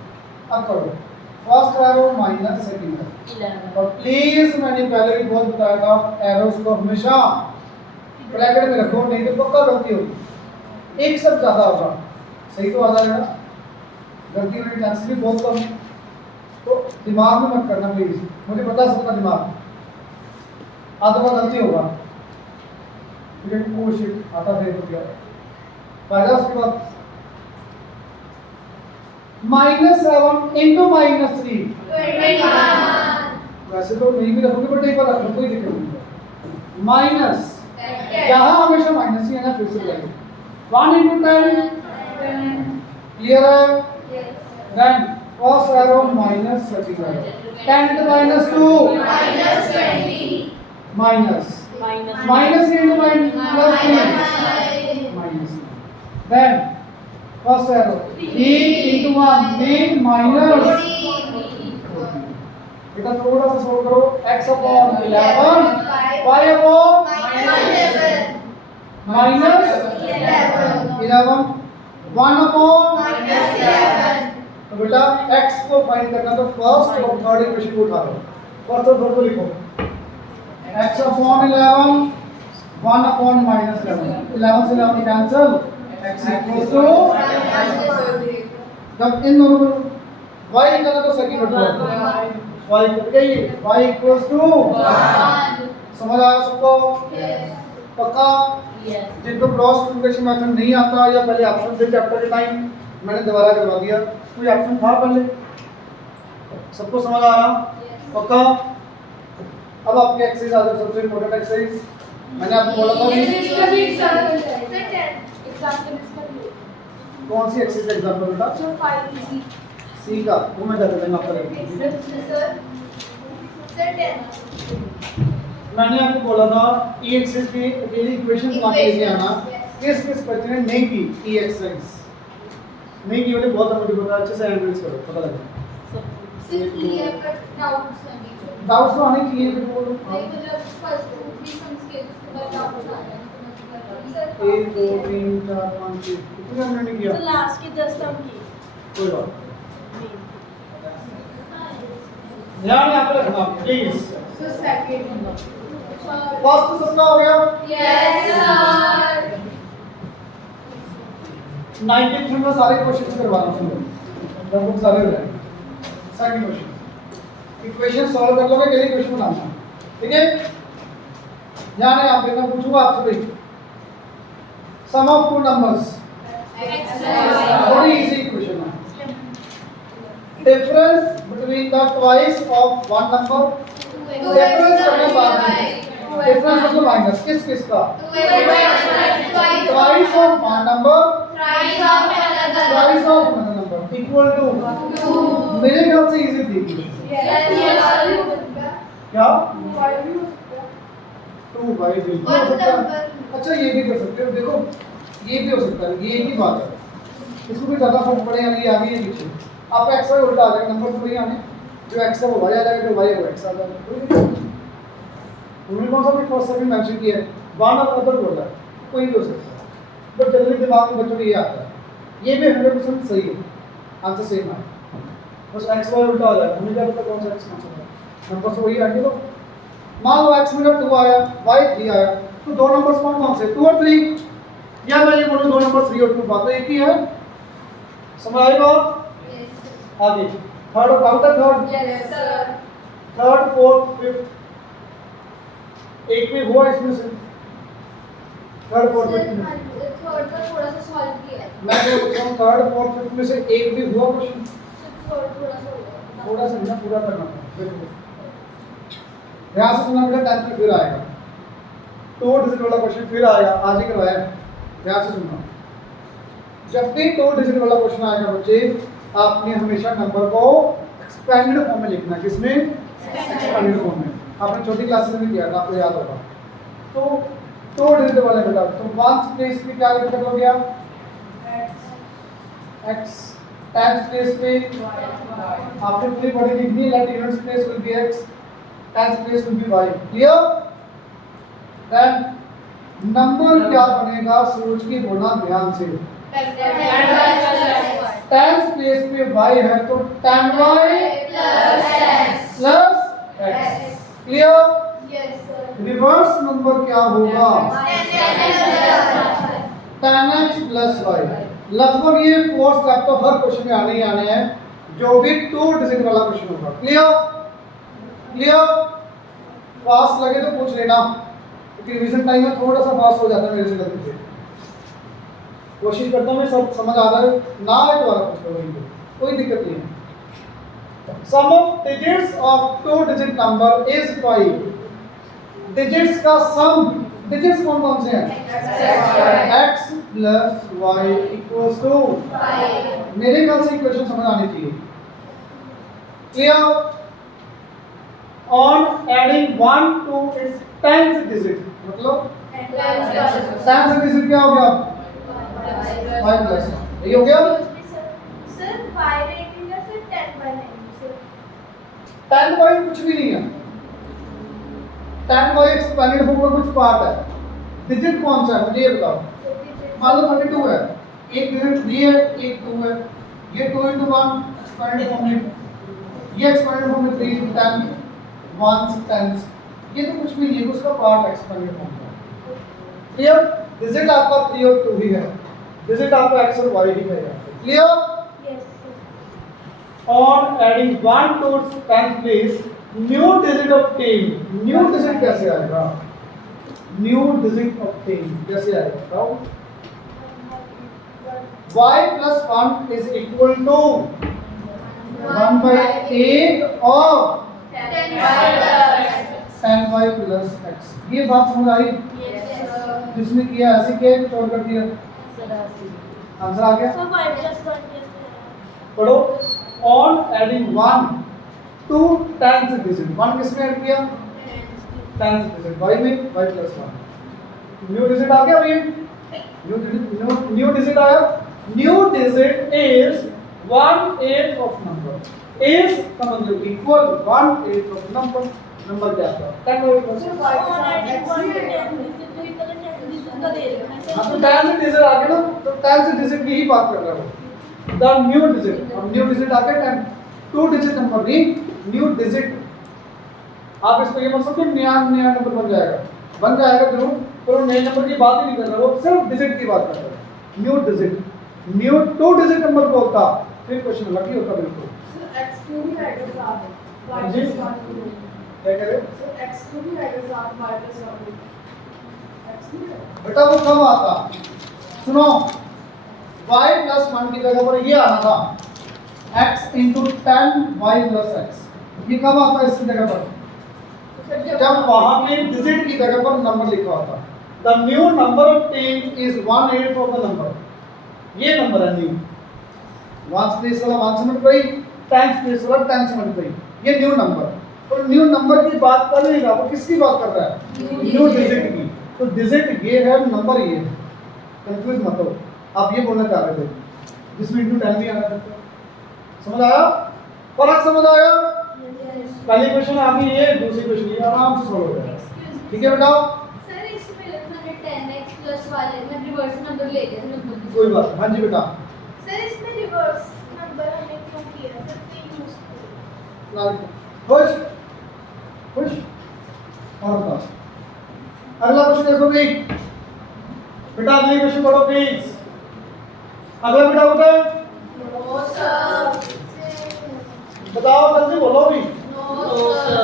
अब करो first arrow minus second arrow, और प्लीज मैंने पहले भी बहुत बताया था एरोस को हमेशा ब्रैकेट में रखो, नहीं तो पक्का गलती होगी। एक सब ज्यादा होगा, सही तो आ जाएगा, गलती होने की चांसेस भी बहुत कम है। तो दिमाग में मत करना प्लीज, मुझे पता है सबका दिमाग आधा का गलती होगा, लेकिन शिट आता फिर हो गया फायदा उसके बाद। -7 इंटू -3 21. वैसे तो नहीं भी रखोगे बट एक बार रख लो, कोई दिक्कत नहीं। माइनस यहाँ हमेशा माइनस ही है ना, फिर से जाएंगे 1 इंटू 10 क्लियर है? Then first arrow minus second arrow 10 into -2 -20. Minus minus into plus 3 minus. Then first arrow 3 into 1 3 minus. बेटा थोड़ा सा सोल्व करो, x upon 11 y upon minus 11 1 upon. तो बेटा x को फाइंड करना तो फर्स्ट और थर्ड इक्वेशन को उठा लो, फर्स्ट और थर्ड को लिखो। x अपॉन 11 1 अपॉन -11, 11 से 11 कैंसिल, x इक्वल्स टू जब इन दोनों को y निकाला तो सेकंड उठा y कट गई, y इक्वल्स टू 1। समझ आया सबको? पक्का? जिनको क्रॉस मल्टीप्लिकेशन मेथड नहीं आता या पहले ऑप्शन थे चैप्टर के टाइम, मैंने दोबारा करवा दिया, कोई ऑप्शन था पहले? सबको समझ आया? पक्का? अब आपकी एक्सरसाइज आ जाए, सबसे इम्पोर्टेंट एक्सरसाइज मैंने आपको बोला था कौन सी एक्सरसाइज का एग्जांपल बेटा? सी का, वो मैं बता देंगे आपको। मैंने आपको बोला था ई एक्सरसाइज की अकेली इक्वेशन बना के लेके आना। किस किस बच्चे ने नहीं की ई एक्सरसाइज? नहीं की वाले बहुत मोटी बता, अच्छे से एनालाइज करो, पता लगेगा। डाउट्स तो आने चाहिए, फिर बोलो। 1 2 3 4 5 6 कितने हमने नहीं किया? तो लास्ट की 10 तक की कोई बात ध्यान यहाँ पे रखना प्लीज। फर्स्ट तो सबका हो गया? 93 में सारे क्वेश्चंस करवा रहा हूँ, सुनो लगभग सारे हो जाएंगे। सेकंड क्वेश्चन, इक्वेशन सॉल्व कर लोगे, अगले क्वेश्चन बनाना, ठीक है? ध्यान है यहाँ पे, मैं पूछूंगा आपसे भाई सम ऑफ टू नंबर्स, बड़ी इजी इक्वेशन है। Difference between the twice of one number, difference करना बाद में, डिफरेंस मतलब माइनस किस किस का, twice of one number, twice of another number equal to, मेरे ख्याल से इजी थी क्या, 2 बाई बिल्कुल हो सकता है। अच्छा ये भी कर सकते हो, देखो ये भी हो सकता है, ये एक ही बात है, इसको भी ज्यादा फर्क पड़ेगा नहीं, आगे ये पीछे आप एक्स वाई उल्टा आ जाएगा, नंबर थोड़ी आने, जो एक्स है वो वाई आ जाएगा, जो वाई है वो एक्स आ जाएगा। उन्होंने कौन सा भी फर्स्ट से भी मेंशन किया है, वन और अदर बोला है, कोई भी हो सकता है, बट जनरली दिमाग में बच्चों को ये आता है, ये भी 100% सही है, आंसर सेम है, बस एक्स वाई उल्टा आ जाएगा, हमें क्या पता कौन सा एक्स कौन सा वाई, नंबर तो वही आएंगे। तो मान लो x में 2 आया, y 3 आया, तो दो नंबर्स कौन कौन से, 2 और 3, या मैं ये बोलूं दो नंबर 3 और 2 बात तो एक ही है, समझ आएगा। आगे थर्ड काउंट है, थर्ड फोर्थ फिफ्थ एक भी हुआ इसमें से, थर्ड फोर्थ फिफ्थ में थर्ड का थोड़ा सा सॉल्व किया है, मैं बोलता हूं थर्ड फोर्थ फिफ्थ में से एक भी हुआ क्वेश्चन, थोड़ा सा ना पूरा करना बिल्कुल ध्यान से सुनना बेटा, 10th में फिर आएगा 2 डिजिट वाला क्वेश्चन फिर आएगा, आज ही करवाया, ध्यान से सुनना, जब भी 2 डिजिट वाला क्वेश्चन आएगा बच्चे आपने हमेशा नंबर को एक्सपेंडेड फॉर्म में लिखना है, किसमें, एक्सपेंडेड फॉर्म में, आपने छोटी क्लासेस में किया था, आपको याद होगा। तो 2 डिजिट वाला बेटा, तो 1 प्लेस पे क्या लिख कर गया x, 10th प्लेस पे आपने पूरी बड़ी लिखनी है, let units place will be x, 10th place will be y, clear? Then number क्या बनेगा, सोच के बोलना ध्यान से, 10th place पे y है तो 10y plus x, clear? Reverse number क्या होगा, 10x plus y, लगभग ये 4 स्टेप तो हर क्वेश्चन में आने ही आने हैं, जो भी 2 डिजिट वाला क्वेश्चन होगा, क्लियर, क्लियर, फास्ट लगे तो पूछ लेना, क्योंकि रिवीजन टाइम में थोड़ा सा फास्ट हो जाता है मेरे से गलती से, कोशिश करता हूँ मैं सब समझ आ रहा है ना है तो पूछ लो, कोई दिक्कत नहीं है। Sum of digits of 2 digit number is 5, digits का सम, डिजिट्स कौन कौन से हैं, x plus y equals to, मेरे ख्याल से इक्वेशन समझ आनी चाहिए, clear. On adding 1 to its 10th digit, मतलब 10th digit क्या हो गया, 5 प्लस, ये हो गया, सर 5 रेटिंग है, फिर 10 बाय 9 10 बाई कुछ भी नहीं है, 10 बाई एक्सपेंडेड फॉर्म का कुछ पार्ट है, डिजिट कौन सा है मुझे ये बताओ, मान लो 32 है, एक डिजिट 3 है, एक 2 है, ये 2 into 1 एक्सपेंडेड फॉर्म में, ये एक्सपेंडेड फॉर्म में 3 into 10 1 10, ये तो कुछ भी नहीं है, उसका पार्ट एक्सपेंडेड फॉर्म का, क्लियर। डिजिट आपका 3 और 2 ही है, डिजिट आपका x और y ही है, clear. On adding 1 to its 10th place, new digit obtained, new digit कैसे आएगा, न्यू डिजिट obtained कैसे आएगा बताओ, y plus 1 is equal to 1 by 8 of 10y plus x, ये बात समझ आई, जिसने किया ऐसे किया छोड़ कर दिया, आंसर आ गया, So y plus 1 कैसे है? पढ़ो, on adding 1 to 10th digit, 1 किसमें ऐड किया, 10th digit, y में y plus 1, न्यू डिजिट आ गया भैया, न्यू डिजिट आया, new digit is 1/8 of number, is का मतलब इक्वल 1/8 ऑफ नंबर, नंबर क्या था 10 और plus, On adding 1 to 10 digit, तो इतना 10 digit का दे रखा है, हाँ तो 10th डिजिट आ गया ना, तो 10th डिजिट की ही बात कर रहा हूँ, द न्यू डिजिट, अब न्यू डिजिट आ गया 10, 2 डिजिट नंबर नहीं, न्यू डिजिट, आप इसको ये मत समझो नया नंबर बन जाएगा जरूर, पर वो नए नंबर की बात ही नहीं कर रहा, वो सिर्फ डिजिट की बात कर रहा है, new digit, new 2 digit number को होता फिर क्वेश्चन अलग ही होता बिल्कुल, x क्यों नहीं आएगा साथ, y जी? plus 1 क्यों? क्या कह रहे So x क्यों नहीं आएगा साथ, y plus 1 x नहीं आएगा? बेटा, वो कब आता, सुनो y plus 1 की जगह पर ये आना था, x into 10y plus x। ये कब आता है इसकी जगह पर? जब वहां पे डिजिट की जगह पर नंबर लिखा होता। The new number of 10 is 1/8 of the number. ये नंबर है न्यू। 1 प्लेस वाला 1 से मल्टीप्लाई, 10 प्लेस वाला 10 से मल्टीप्लाई, ये न्यू नंबर। और न्यू नंबर की बात कर लेगा, वो किसकी बात कर रहा है? न्यू डिजिट की। तो डिजिट ये है, नंबर ये है। कंफ्यूज मत हो। आप ये बोलना चाह रहे थे जिसमें इंटू 10 भी आना था। समझ आया? फर्क समझ आया? पहली क्वेश्चन आ गई, ये दूसरी क्वेश्चन ये आराम से सॉल्व हो जाएगा। ठीक है बेटा? सर इसमें 10x plus y में रिवर्स नंबर ले लिया नंबर। कोई बात। हाँ जी बेटा। सर इसमें रिवर्स नंबर हमने क्यों किया? सर तीन यूज खुश खुश और बताओ। अगला क्वेश्चन देखो भाई बेटा, अगली क्वेश्चन पढ़ो प्लीज। अगला बेटा होता है, नो सर। बताओ जल्दी बोलो भी। No sir.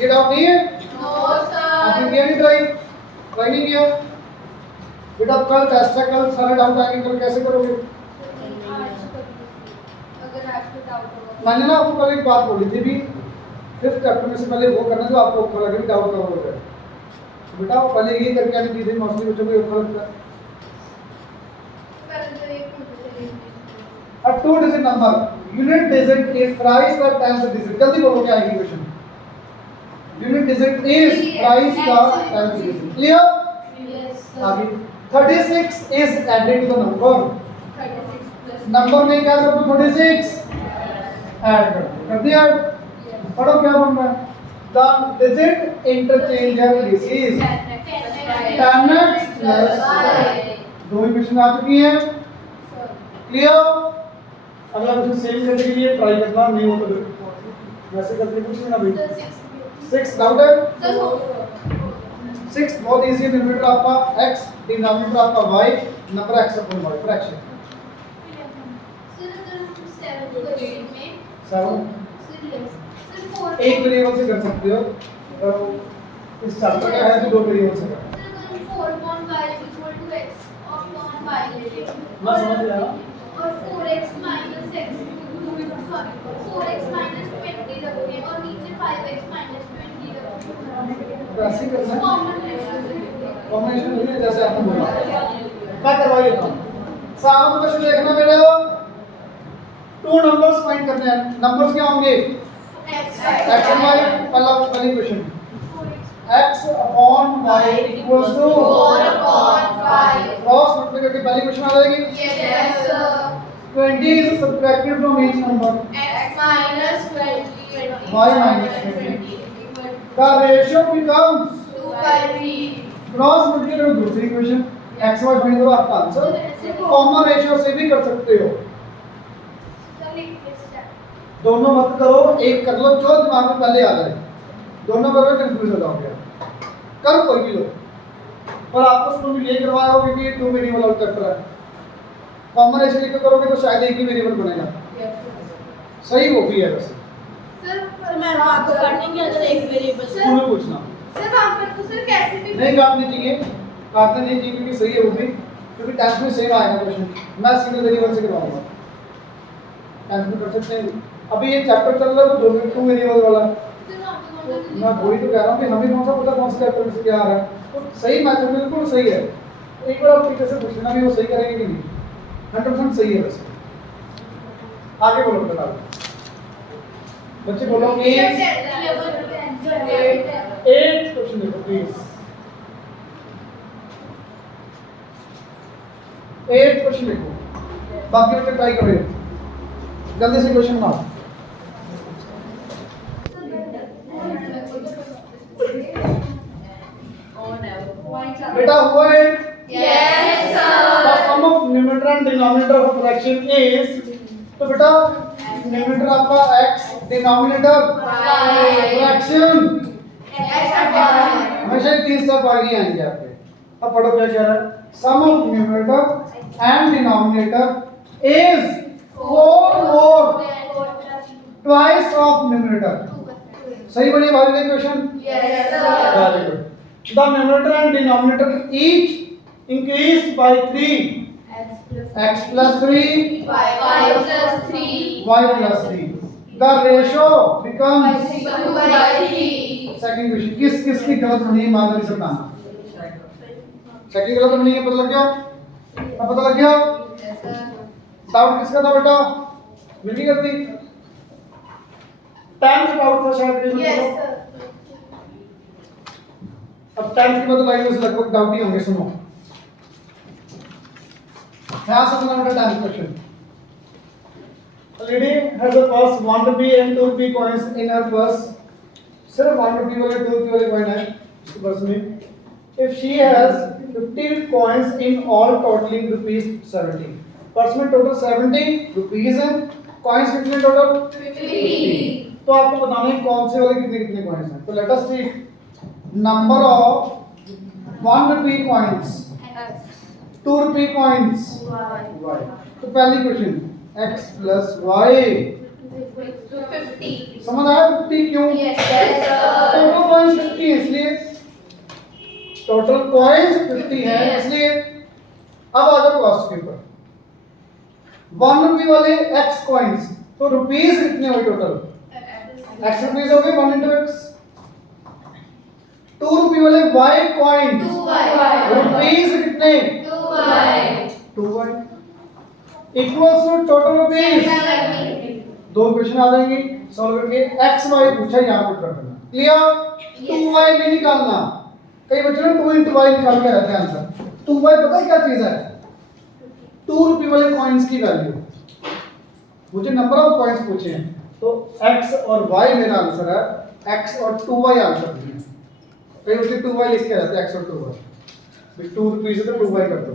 ये डाउट नहीं है? नो आपने सर। किया नहीं ट्राई नहीं किया बेटा? कल टेस्ट है, कल सारे डाउट आएंगे, कल कैसे करोगे? अगर आपको डाउट होगा मैंने ना आपको कल एक बात बोली थी भी, फिफ्थ चैप्टर में से पहले वो करना जो आपको अच्छा लगे, डाउट कवर हो जाए। बेटा वो पहले ये करके आनी चीजें मोस्टली बच्चों को अच्छा लगता है। पहले तो ये पूछते थे। A 2-digit number, unit digit is thrice the times the digit। जल्दी बोलो क्या है question? Unit digit is thrice the times the digit। Clear? Yes sir. आगे 36 is added to the number। 36 plus number में क्या करो? 36 ऐड कर दिया। पढ़ो क्या बन रहा है? The digit interchangeable places 10x plus y। दो इक्वेशन आ चुकी हैं। क्लियर? अगला क्वेश्चन सेम करने के लिए ट्राई करना, नहीं हो तो वैसे करके पूछ लेना भाई। 6 डाउट है? सर हो 6 बहुत इजी है। न्यूमरेटर आपका x, डिनोमिनेटर आपका y, number x upon y fraction. Sir अगर हम 7 क्वेश्चन में 7 सर 4 एक वेरिएबल से कर सकते हो। तो इस चैप्टर का है तो दो वेरिएबल से कर। सर अगर हम 4/y = x upon y ले लें मैं समझ गया। और 4x minus x sorry 4x minus 20 रखते हैं और नीचे 5x minus 20 रखते हैं। तो ऐसे ही करना है। कॉमन रेशियो कॉम्बिनेशन नहीं है जैसे आपने बोला। मैं करवा देता हूं। सामने क्वेश्चन देखना बेटा, टू नंबर्स फाइंड करने हैं। नंबर्स क्या होंगे? x x and y। पहली question x upon y equals to 4/5 cross multiply करके पहली क्वेश्चन आ जाएगी। yes sir 20 is subtracted from each number, x minus 20 y minus 20। The ratio becomes 2/3 cross multiply करो दूसरी इक्वेशन x y फाइंड करो, आपका answer. Common ratio से भी कर सकते हो। सर लिख दिया दोनों मत करो, एक कर लो जो दिमाग में पहले आ जाए। दोनों करोगे कंफ्यूज हो जाओगे। कर कोई भी लो, पर आपको स्कूल में ये करवाया होगा कि टू वेरिएबल और चैप्टर है। कॉमन रेशियो लेकर करोगे तो शायद एक ही वेरिएबल बनेगा। सही वो भी है वैसे। सर मैं बात तो करनी है अगर एक वेरिएबल से। स्कूल में पूछना सर वहाँ पर तो सर कैसे भी नहीं काटनी चाहिए, काटने नहीं चाहिए क्योंकि सही है वो भी, क्योंकि टेंथ में सेम आएगा क्वेश्चन। मैं सिंगल वेरिएबल से करवाऊंगा, टेंथ में कर सकते हैं। अभी ये चैप्टर चल रहा है तो दो टू वेरिएबल वाला। मैं वही तो कह रहा हूँ कि हमें कौन सा पता कौन सा चैप्टर में से क्या आ रहा है। तो सही मैथड में बिल्कुल सही है। एक बार आप टीचर से पूछ लेना भी वो सही करेंगे कि नहीं। 100% सही है वैसे। आगे बोलो बेटा, बच्चे बोलो कि 8 क्वेश्चन देखो प्लीज। 8 क्वेश्चन देखो, बाकी बच्चे ट्राई करो जल्दी से क्वेश्चन बनाओ। बेटा हुआ है? Yes The sir. sum of numerator and denominator of a fraction is, तो बेटा numerator आपका x, denominator fraction। हमेशा तीन स्टेप आगे आएंगे आपके। अब पढ़ो क्या कह रहा है? Sum of numerator and denominator is 4 or twice of numerator। सही बढ़िया भाई ये question. Yes sir. Very good. The numerator and denominator each increased by 3 x plus x plus 3, y plus 3, y plus 3. The ratio becomes 2/3. Second question किस किस की गलत बनी है माधुरी से बताना सेकंड गलत बनी है पता लग गया अब पता लग गया डाउट किसका था बेटा मेरी गलती 10th डाउट था शायद Yes, sir. अब 10th की मतलब लाइन में से लगभग डाउट ही होंगे सुनो यहां से सुना बेटा 10th question A lady has a purse 1 rupee and 2 rupee coins in her purse सिर्फ 1 रुपये वाले 2 रुपये वाले कॉइन है इसके पास में if she has 50 coins in all totalling rupees 70 purse में टोटल 70 रुपीस हैं कॉइंस कितने टोटल 50. तो आपको बताना है कौन से वाले कितने कितने कॉइंस हैं तो let us take number of 1 रुपये कॉइंस 2 रुपये कॉइंस y तो पहली क्वेश्चन x plus y 50. समझ आया 50 क्यों Yes, sir. टोटल कॉइंस 50 है इसलिए टोटल कॉइंस 50 है इसलिए अब आ जाओ कॉस्ट के ऊपर 1 रुपये वाले x कॉइंस तो रुपीस कितने हुए टोटल x रुपीस हो गए 1 into x 2 रुपये वाले y कॉइंस 2y. रुपीस कितने 2y. 2y equals to total rupees दो क्वेश्चन आ जाएंगे सॉल्व करके x y पूछा यहां पुट कर देना क्लियर 2y नहीं निकालना कई बच्चों ने 2 into y निकाल के आते हैं आंसर 2y पता है क्या चीज है 2 रुपए वाले कॉइंस की वैल्यू मुझे नंबर ऑफ कॉइंस पूछे हैं तो x और y मेरा आंसर है x और 2y आंसर है कई बच्चे 2y लिख के आते हैं x और 2y भाई 2 रुपए से तो 2y कर दो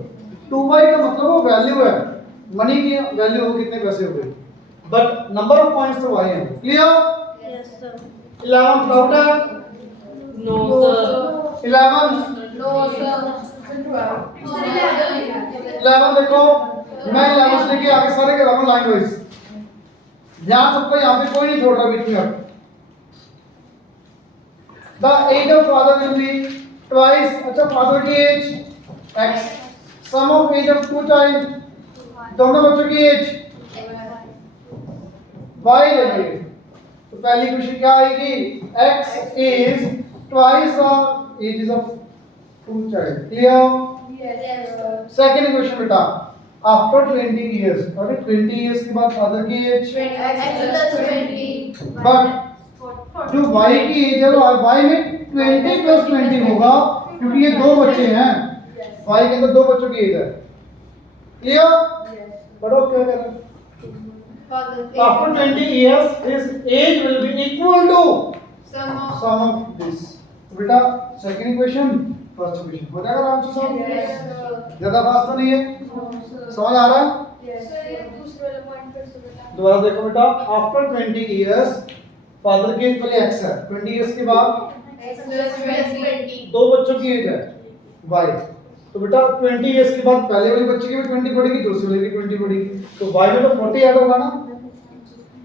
2y का मतलब वो वैल्यू है मनी की वैल्यू हो कितने पैसे हो गए बट नंबर ऑफ पॉइंट्स तो y है क्लियर Yes, sir. 11 डाउट है No, sir. 11 No, sir. 11 देखो मैं 11 से लेके आगे सारे करा रहा हूं लाइन वाइज ध्यान सबको यहां पे कोई नहीं छोड़ रहा बीच में अब the age of father will be twice अच्छा फादर की age x sum of age of two child दोनों बच्चों की एज y लेंगे तो पहली क्वेश्चन क्या आएगी x is twice the ages of two child clear Yes, sir. Second question बेटा आफ्टर 20 years अरे 20 years के बाद फादर की एज X plus 20. बट जो y की एज है वो y में 20 प्लस 20 होगा क्योंकि ये दो बच्चे हैं y के अंदर दो बच्चों की एज है क्लियर पढ़ो क्या कर रहे हैं Father. after 20 years his age will be equal to Sum of. sum of this बेटा सेकंड क्वेश्चन फर्स्ट क्वेश्चन हो जाएगा आराम से सॉल्व Yes, sir. ज्यादा फास्ट तो नहीं है No, sir. समझ आ रहा है Sir, ये दूसरे वाला point फिर से बता. दोबारा देखो बेटा आफ्टर 20 इयर्स फादर की एज पहले x है 20 इयर्स के बाद X plus 20. दो बच्चों की एज है y तो बेटा 20 इयर्स के बाद पहले वाले बच्चे की भी 20 पड़ेगी दूसरे वाले की 20 पड़ेगी तो y में तो 40 ऐड होगा ना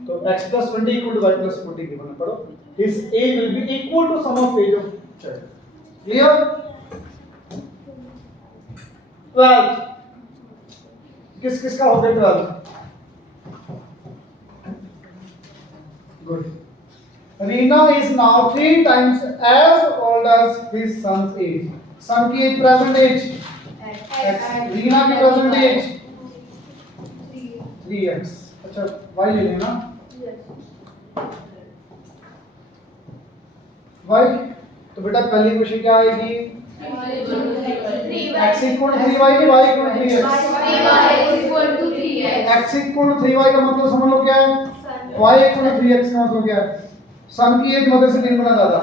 तो x plus 20 equal to y plus 40 given है पढ़ो his age will be equal to sum of age of child clear 12 किस किस का हो गया 12 good Reena is now 3 times as old as his son's age. Son की age present age x. Reena की present age 3x. अच्छा y ले लेना y तो बेटा पहली क्वेश्चन क्या आएगी x equal to 3y की y equal to 3x. 3y is equal to 3x. x equal to 3y का मतलब समझ लो क्या है y equal to 3x का मतलब क्या है सन की एज मदर से 3 गुना ज्यादा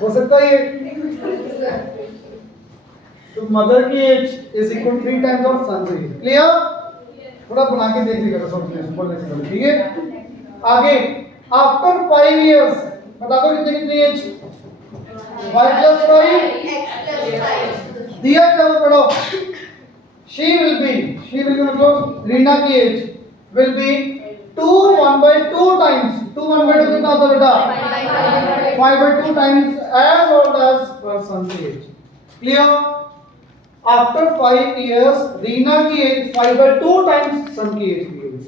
हो सकता है ये तो मदर की age is equal 3 times of son से क्लियर थोड़ा बना के देख लीजिएगा सब बोलने से पहले ठीक है आगे आफ्टर 5 इयर्स बता दो कितनी कितनी as y plus 5 X plus 5. दिया क्या पढ़ो she will be मतलब रीना की एज will be 2 1/2 times 2 1/2 कितना होता है बेटा 5/2 times as old as her son's age clear after 5 years Reena की एज 5/2 टाइम्स सन की एज की होगी।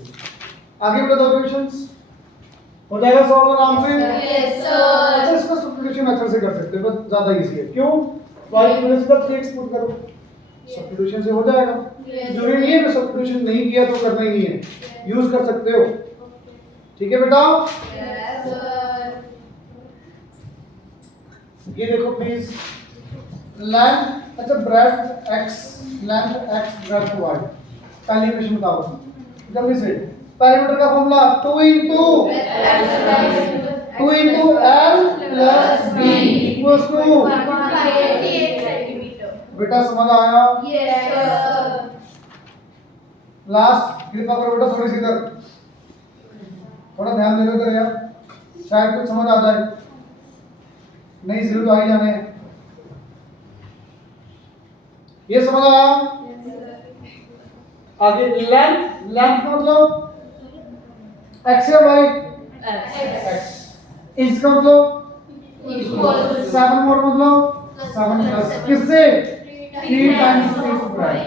आगे बता दो क्वेश्चंस हो जाएगा सॉल्व आराम से। Yes, sir. अच्छा इसको सब्स्टिट्यूशन मेथड से कर सकते हो, बस ज्यादा इजी है। क्यों? y प्लस का 3x पुट करो, सब्स्टिट्यूशन से हो जाएगा। Yes. जरूरी नहीं है कि सब्स्टिट्यूशन नहीं किया तो करना ही नहीं है, यूज कर सकते हो। ठीक है बेटा, Yes, sir. ये देखो प्लीज, लेंथ अच्छा breadth x, length x breadth y, पहली क्वेश्चन बताओ जल्दी से। पैरामीटर का formula 2 into l plus b equals to, 158 centimeter. बेटा समझ आया? Yes, sir. लास्ट कृपा करो बेटा थोड़ी सी इधर, थोड़ा ध्यान दे लो इधर यार, शायद कुछ समझ आ जाए, नहीं जीरो तो आ ही जाने हैं। ये समझ आया? आगे लेंथ, लेंथ का मतलब x या y? x। इंच का मतलब Equal. 7 मोर मतलब 7 प्लस किससे 3 टाइम्स इस ब्रेथ।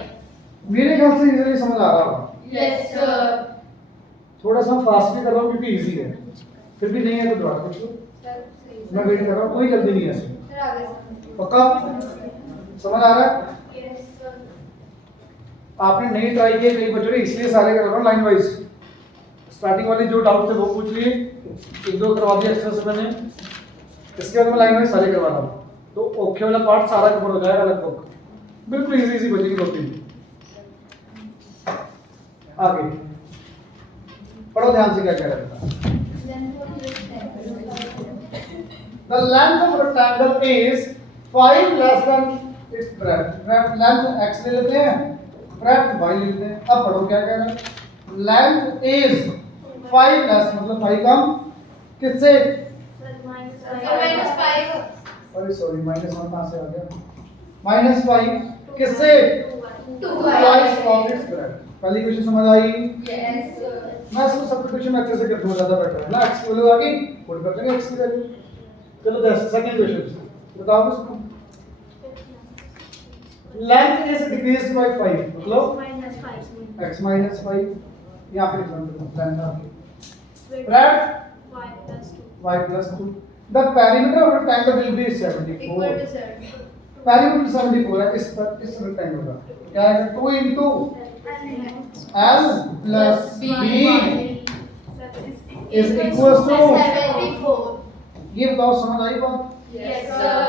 मेरे ख्याल से इजीली समझ आ रहा होगा। Yes, sir. थोड़ा सा फास्ट भी कर रहा हूँ क्योंकि इजी है, फिर भी नहीं है तो दोबारा पूछ लो, मैं वेट कर रहा हूँ, कोई जल्दी नहीं है ऐसे। पक्का समझ आ रहा है? Yes, sir. आपने नहीं ट्राई किया कई बच्चों ने, इसलिए सारे कर रहा हूँ लाइन वाइज। स्टार्टिंग वाले जो डाउट थे वो पूछ लिए, एक दो करवा दिया एक्स्ट्रा से मैंने, इसके बाद मैं लाइन वाइज सारे करवा रहा हूँ, तो ओके वाला पार्ट सारा कवर हो जाएगा लगभग, बिल्कुल इजी इजी बचेगी 2-3। आगे पढ़ो ध्यान से क्या कह रहा था। The length of rectangle is 5 less than its breadth. Length x ले लेते हैं, breadth y ले लेते हैं। अब पढ़ो क्या कह रहा है। Length is 5 less मतलब 5 कम किससे? -5. अरे सॉरी -1 कहाँ से आ गया? -5 किससे? 2y. Twice of its breadth। पहली क्वेश्चन समझ आई? Yes, sir. मैं इसको सब्स्टिट्यूशन मेथड से कर दूंगा, ज्यादा बेटर है ना। x की वैल्यू आ गई, पुट कर देंगे x की वैल्यू। चलो सेकंड क्वेश्चन बताओ इसको। लेंथ इज डिक्रीज्ड बाय 5 मतलब x minus 5, यहाँ पे लिख लो लेंथ आ गई, breadth y plus 2। The perimeter of rectangle will be 74। Perimeter 74 है इस रेक्टेंगल का, क्या है 2 into l plus b is equals to, 74. ये बताओ समझ आई बात? Yes, sir.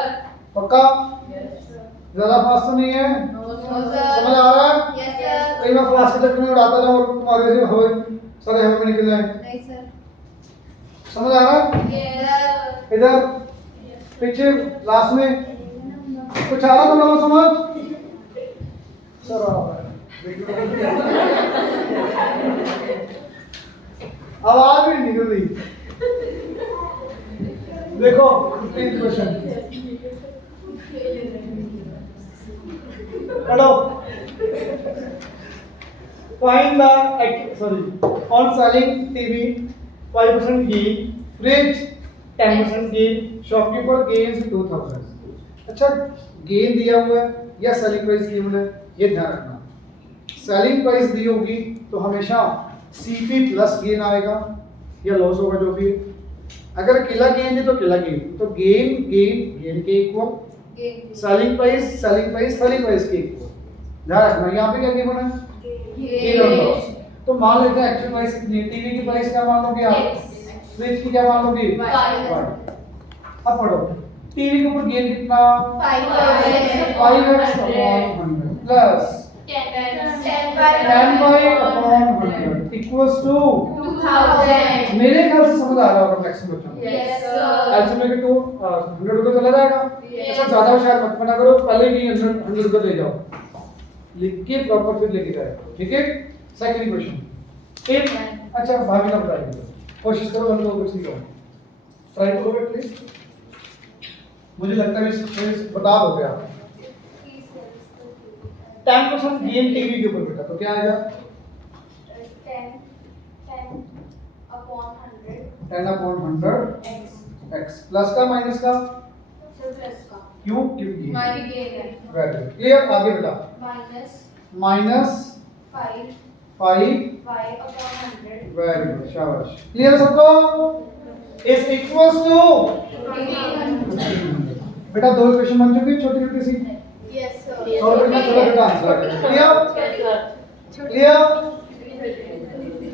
पक्का? Yes, sir. ज्यादा फास्ट तो नहीं है? No, समझ आ रहा है? Yes, sir. कहीं मैं फास्ट के चक्कर में उड़ाता जाऊं और तुम्हारे से हवा सारे हवा में निकल जाए। नहीं सर। समझ आ रहा है? Yes, sir. इधर पीछे लास्ट में कुछ आ रहा तुम लोगों को समझ? सर आ रहा है। आवाज भी निकल रही। देखो 15 क्वेश्चन पढ़ो। Find the on selling TV 5% gain, fridge 10% gain, shopkeeper gains 2000। अच्छा गेन दिया हुआ है या सेलिंग प्राइस गिवन है, ये ध्यान रखना। सेलिंग प्राइस दी होगी तो हमेशा सीपी प्लस गेन आएगा या लॉस होगा जो भी है। अगर अकेला गेन है तो अकेला गेन, तो गेन गेन गेन के इक्वल, सेलिंग प्राइस के इक्वल। ध्यान रखना यहाँ पे क्या गिवन है, गेन और लॉस। तो मान लेते हैं एक्चुअल प्राइस कितनी है, टीवी की प्राइस क्या मान लोगे आप, फ्रिज की क्या मान लोगे, अब पढ़ो टीवी के ऊपर गेन कितना, 5x upon 100 plus 10/100 equals to 2000। मेरे ख्याल से समझ आ रहा होगा मैक्सिमम बच्चों को। Yes, sir. एलसीएम लेके तो 100 रुपए चला जाएगा। अच्छा ज्यादा होशियार मत बना करो, पहले ही 100 रुपए ले जाओ, लिख के प्रॉपर फिर लेके जाए, ठीक है। सेकंड क्वेश्चन एक, अच्छा भाभी ना बताइए, कोशिश करो हम लोग कुछ नहीं करो, ट्राई करो एटलीस्ट। मुझे लगता है इस बता दोगे आप। 10% गेन टीवी के ऊपर बेटा, तो क्या आएगा 10/100 x प्लस का माइनस का क्यों क्योंकि हमारी गेन है वेरी गुड क्लियर आगे बेटा minus 5 5 y upon 100 very good शाबाश क्लियर सबको इज इक्वल्स टू 1500 बेटा दो इक्वेशन बन चुकी छोटी छोटी सी yes sir सॉल्व करना छोटा छोटा आंसर क्लियर क्लियर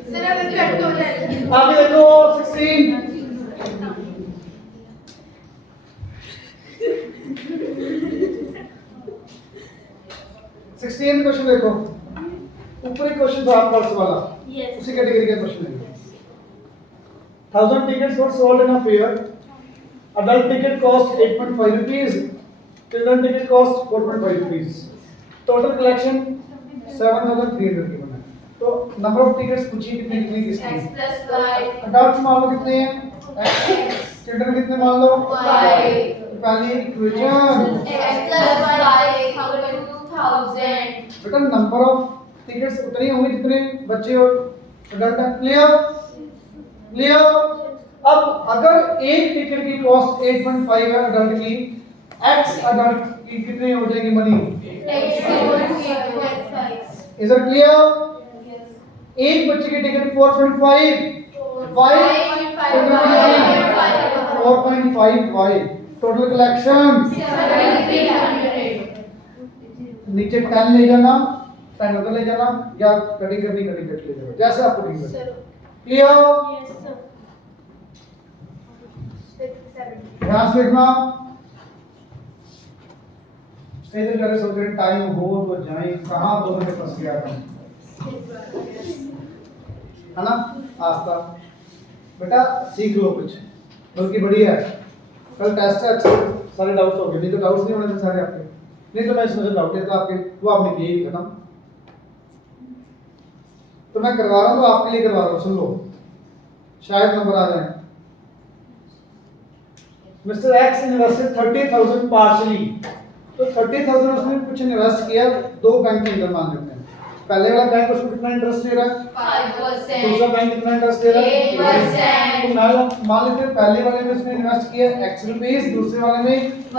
सर अगर कट हो जाए आगे देखो 16 16 क्वेश्चन देखो ऊपरी क्वेश्चन था आपका उस वाला Yes. उसी कैटेगरी का क्वेश्चन है 1000 tickets were sold in a fair. Adult ticket cost 8.5 rupees. Children ticket cost 4.5 rupees. Total collection 7300 की बना है। तो नंबर ऑफ टिकट्स पूछी कितनी कितनी किसकी x plus y अडल्ट्स मान लो कितने हैं x चिल्ड्रन कितने मान लो y पहली equation x plus y equal to 2000 बेटा नंबर ऑफ टिकट्स उतनी होंगी जितने बच्चे और अडल्ट हैं क्लियर क्लियर अब अगर एक टिकट की कॉस्ट 8.5 है अडल्ट की x अडल्ट की कितनी हो जाएगी money x equal to is it clear एक बच्चे की ticket 4.5 y 4.5 y total collection 7300 नीचे 10 ले जाना 10 उधर ले जाना या कटिंग करनी कटिंग करके ले जाना जैसे आपको ठीक लगे क्लियर Yes, sir. ध्यान से देखना इधर करे सोच रहे टाइम हो तो जाए कहां दोनों में फंस गया था है ना आस्था बेटा सीख लो कुछ बल्कि बढ़िया है कल टेस्ट है अच्छे सारे डाउट्स हो गए नहीं तो डाउट्स नहीं होने थे सारे आपके नहीं तो मैं इसमें डाउट है तो आपके वो आपने किए ही खत्म तो मैं करवा रहा हूं तो आपके लिए करवा रहा हूं सुन लो शायद नंबर आ जाए मिस्टर एक्स इन्वेस्टेड 30,000 पार्शियली तो 30,000 उसने कुछ इन्वेस्ट किया दो बैंक के अंदर मान लेते हैं पहले वाला बैंक उसको कितना इंटरेस्ट दे रहा है 5% दूसरा बैंक कितना इंटरेस्ट दे रहा है 8% तो मान लेते हैं पहले वाले में उसने इन्वेस्ट किया x रुपीस दूसरे वाले में y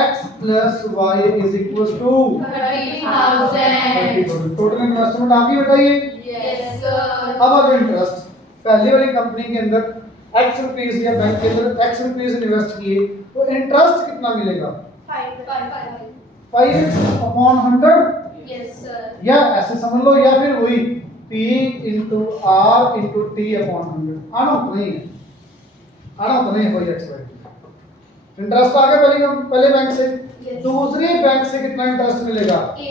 x plus y is equals to 30,000 total investment आ गई बेटा ये yes sir अब अगर इंटरेस्ट पहले वाली कंपनी के अंदर x रुपीस या बैंक के अंदर x रुपीस इन्वेस्ट किए तो इंटरेस्ट कितना मिलेगा 5x upon 100 yes sir या ऐसे समझ लो या फिर वही p into r into t upon 100 आना नहीं है आना तो नहीं है कोई x y इंटरेस्ट आ गया पहले बैंक से Yes. दूसरे बैंक से कितना इंटरेस्ट मिलेगा 8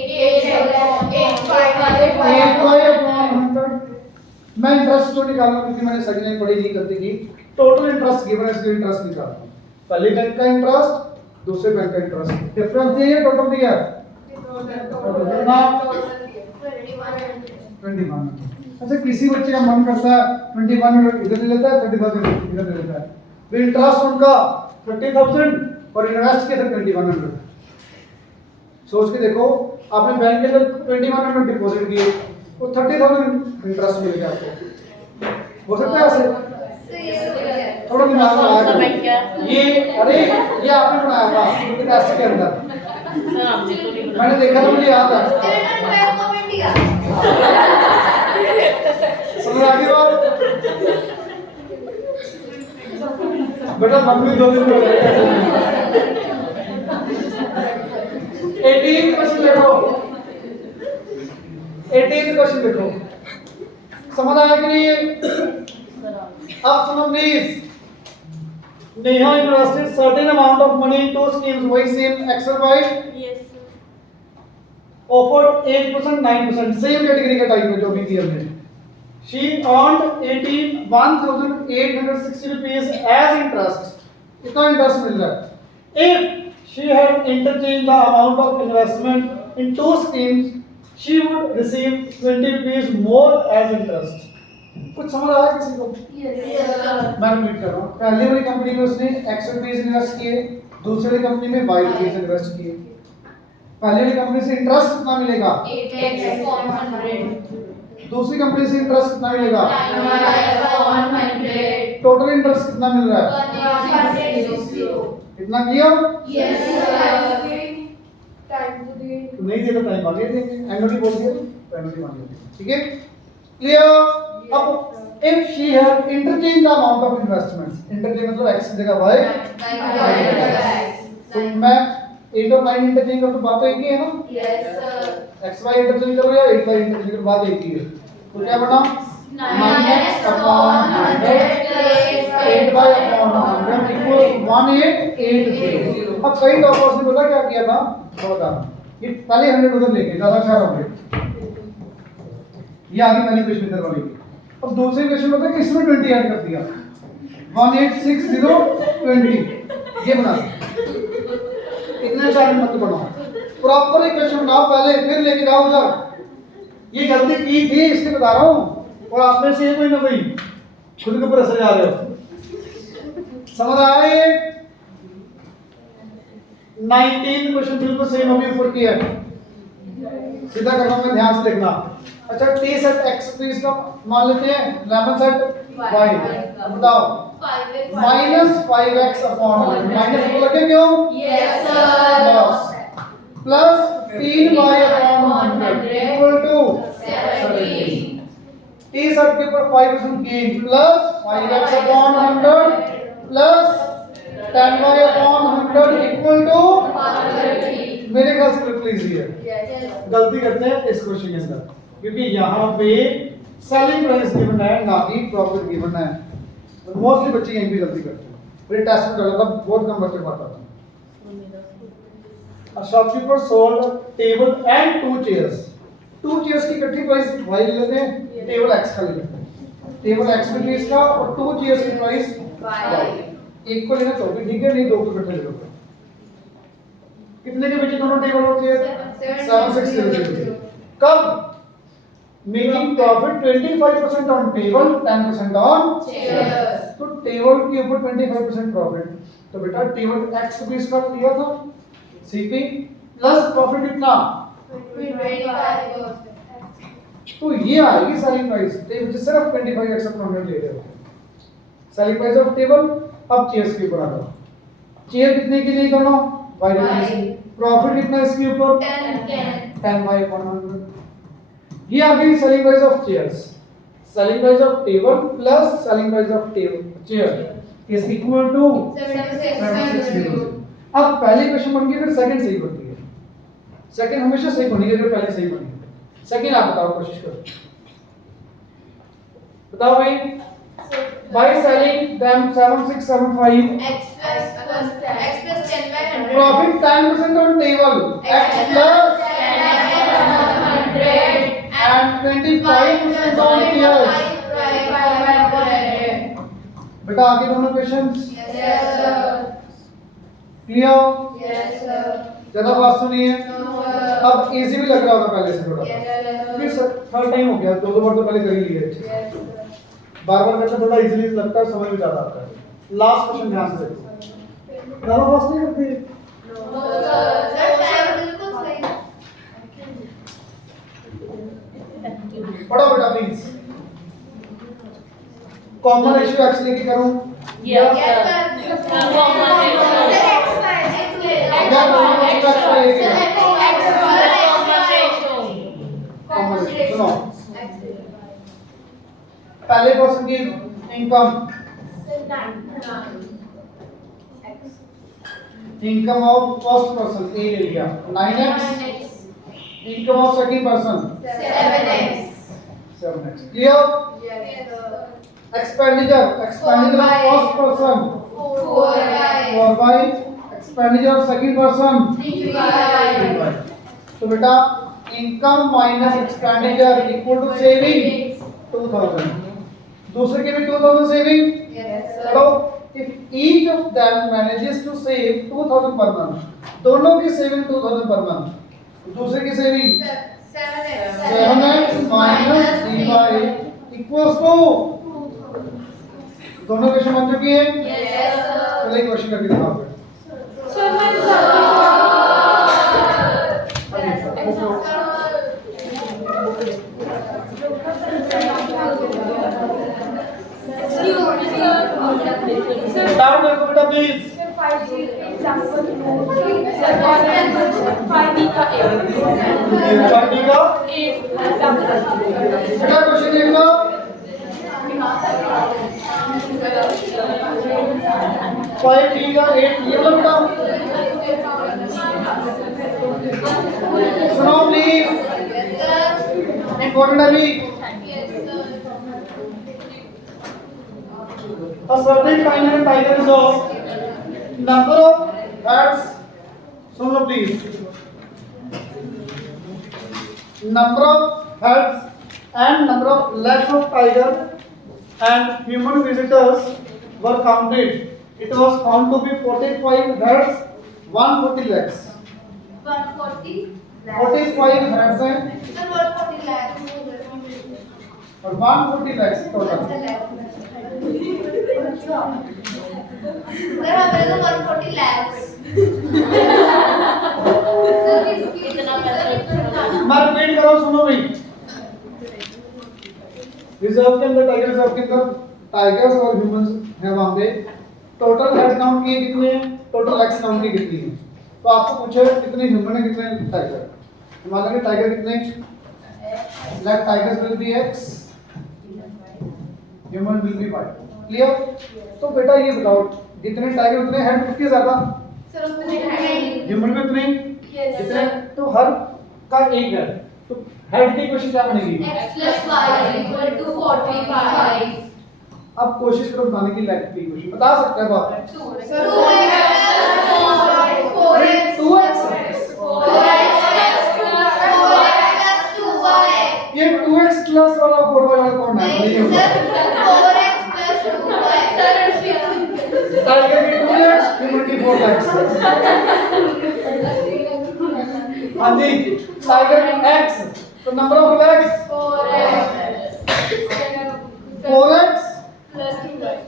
मैं इंटरेस्ट जो निकालना क्योंकि मैंने सेकंड लाइन पढ़ी नहीं करती थी टोटल इंटरेस्ट गिवन है इसलिए इंटरेस्ट निकालना हूं पहले बैंक का इंटरेस्ट दूसरे बैंक का इंटरेस्ट डिफरेंस दिया है टोटल दिया है कितना 21 अच्छा किसी बच्चे का मन करता है 21 इधर ले लेता है 30,000 इधर ले लेता है तो इंटरेस्ट उनका 30,000 और इन्वेस्ट किया था 2100 सोच के देखो आपने बैंक के अंदर 2100 डिपॉजिट किए वो 30,000 इंटरेस्ट मिल गया आपको हो सकता है ऐसे थोड़ा दिमाग में आया ये अरे ये आपने बनाया था टेस्ट के अंदर मैंने देखा तो मुझे याद है समझ आ गई बात बेटा मम्मी 2 दिन हो गए 18 क्वेश्चन देखो 18 क्वेश्चन देखो समझ आया कि नहीं अब सुनो please Neha invested certain amount of money in two schemes वही सेम एक्स और Y Yes, sir. Offered 8% 9% same category का टाइप में जो भी दिया हमने she earned 18,860 rupees as interest कितना इंटरेस्ट मिल रहा है if she had interchange the amount of investment in two schemes she would receive 20 rupees more as interest कुछ समझ आया किसी को मैं रिपीट कर रहा हूं पहले वाली कंपनी में उसने x रुपीस इन्वेस्ट किए दूसरी वाली कंपनी में y रुपीस इन्वेस्ट किए पहले वाली कंपनी से इंटरेस्ट कितना मिलेगा 8x upon 100 दूसरी कंपनी से इंटरेस्ट कितना मिलेगा 9y upon 100 टोटल इंटरेस्ट कितना मिल रहा है 160 इतना किया? Yes, sir. Time to the तो नहीं दिया तो टाइम बाद में देंगे, एनुअली बोल दिया तो एनुअली मान लेंगे, ठीक है? क्लियर? अब if she had interchange the amount of investments, interchange मतलब x की जगह y, तो मैं 8 और 9 इंटरचेंज कर तो बात तो एक ही है ना? Yes, sir. xy इंटरचेंज करो या 8y इंटरचेंज करो, बात एक ही है। तो क्या बना? 9x upon 100 plus 8y upon 100 equals 1880। अब कई टॉपर्स ने पता क्या किया था? बता, ये पहले 100 उधर लेके ज्यादा अच्छा हो गया, ये आगे पहली क्वेश्चन इधर वाली। अब दूसरी क्वेश्चन होता है कि इसमें 20 ऐड कर दिया, 186020, ये बना इतने सारे मत बनाओ, प्रॉपर इक्वेशन बनाओ पहले, फिर लेके जाओ उधर। ये गलती की थी इसलिए बता रहा हूँ, और आप में से कोई ना कोई खुद के ऊपर असर जा रहे हो। समझ आया ये? 19 क्वेश्चन बिल्कुल सेम अभी ऊपर की है, सीधा करना मैं ध्यान से देखना। अच्छा t सेट x तो इसका मान लेते हैं 11 सेट y, बताओ माइनस 5x अपॉन 100, माइनस को लगे क्यों? Yes, sir. Plus 3y upon 100 equal to 70. t set के ऊपर 5% gain plus 5x upon 100 plus 10y upon 100 equal to 130. मेरे ख्याल से बिल्कुल इजी है। Yes. गलती करते हैं इस क्वेश्चन के अंदर, क्योंकि यहाँ पे सेलिंग प्राइस गिवन है ना कि प्रॉफिट गिवन है। मोस्टली बच्चे यहीं पे गलती करते हैं, फिर टेस्ट में डाला था बहुत कम बच्चे पाता था। A shopkeeper sold a table and 2 chairs. 2 chairs की इकट्ठी प्राइस y ले लेते हैं, टेबल x का ले लेते हैं, टेबल x रुपीस का और 2 chairs की प्राइस y। एक को लेना तो भी ठीक है, नहीं दो को इकट्ठे ले लो। कितने के बचे दोनों टेबल और चेयर? 7600। कब? Making profit 25% on table, 10% on Chairs. तो टेबल के ऊपर 25% प्रॉफिट, तो बेटा टेबल x रुपीस का लिया था सीपी प्लस प्रॉफिट कितना? 25%. तो ये आएगी सेलिंग प्राइस, टेबल सिर्फ 25x अपना ले रहे हो। Selling price of table. अब चेयर्स के ऊपर आ जाओ, चेयर कितने की नहीं करना? y प्रॉफिट कितना इसके ऊपर? 10y upon 100। ये आ गई selling price of chairs. Selling price of table plus selling price of table chair is equal to 7600। अब पहली क्वेश्चन बन गई, फिर सेकंड सही बनती है। सेकंड हमेशा सही बनेगी अगर पहले सही बनी। सेकंड आप बताओ, कोशिश करो, बताओ भाई। By selling them 7675 X plus 10/100. Profit 10% on table, x plus 10/100 and 25% on chairs। बेटा आगे दोनों questions Yes, sir. Clear? Yes, sir. ज्यादा फास्ट तो नहीं है। No, sir. अब इजी भी लग रहा होगा पहले से थोड़ा, Yes, sir. क्योंकि थर्ड टाइम हो गया, दो बार तो पहले कर ही लिए। Yes, sir. बार करके थोड़ा इजीली लगता है, समझ में ज्यादा आता है। लास्ट क्वेश्चन ध्यान से देखो, ज्यादा फास्ट नहीं करते। No, sir. Sir, time बिल्कुल सही। पढ़ो बेटा प्लीज। कॉमन रेशियो x लेके करूं? Yes, Yes, sir. sir. Common ratio. Sir, X ले। या कॉमन रेशियो x लेके कॉमन रेशियो सुनो, पहले पर्सन की income, income of first person ए ले लिया 9x, income of second person 7x। Clear? Expenditure, expenditure of first person 4y, expenditure of second person 3y। तो बेटा income minus expenditure equal to saving 2000। दूसरे के भी 2000 सेविंग। तो if each of them manages to save 2000 per month, दोनों की saving 2000 per month, दूसरे की saving 7x minus 3y equals to, दोनों क्वेश्चन बन चुकी है। पहले क्वेश्चन करके दिखाओ। बताओ मेरे को बेटा प्लीज। 5G example 2 5D का A पार्टी का example बेटा क्वेश्चन देख लो 5D का 8 ये लो बेटा सुनो प्लीज इम्पोर्टेंट अभी A certain canine tiger is of number of heads. सुनो please number of heads and number of legs of tiger and human visitors were counted. It was found to be 45 heads, 140 legs. 140 45 heads and sir 140 lakhs 140 legs total. Sir हमारे तो 140 lakhs sir इसकी इतना पैसा मैं repeat करो सुनो भाई reserve के अंदर टाइगर रिजर्व के अंदर टाइगर्स और ह्यूमंस हैं वहां पे टोटल हेड काउंट किए कितने हैं टोटल लेग्स काउंट किए कितनी हैं तो आपको पूछे कितने ह्यूमन है कितने टाइगर मान लो टाइगर कितने leg tigers will be x human will be y clear तो बेटा ये बताओ जितने टाइगर उतने हेड कितने ज्यादा सर उतने ह्यूमन में उतने जितने तो हर का एक है तो हेड की क्वेश्चन क्या बनेगी x plus y equal to 45 अब कोशिश करो बताने की लेग की क्वेश्चन बता सकते हैं आप 2x 2x ये 2x प्लस वाला 4y वाला कौन है ये टाइगर की 2x ह्यूमन की 4x हाँ जी टाइगर की x तो number of legs 4x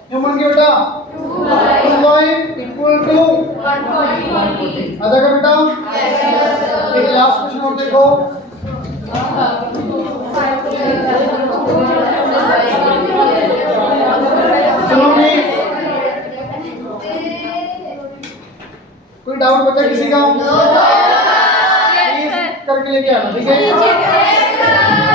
human की बेटा 2y इक्वल टू अदा का बेटा एक लास्ट क्वेश्चन और देखो चलो नहीं कोई डाउट बचा किसी का प्लीज करके लेके आना ठीक है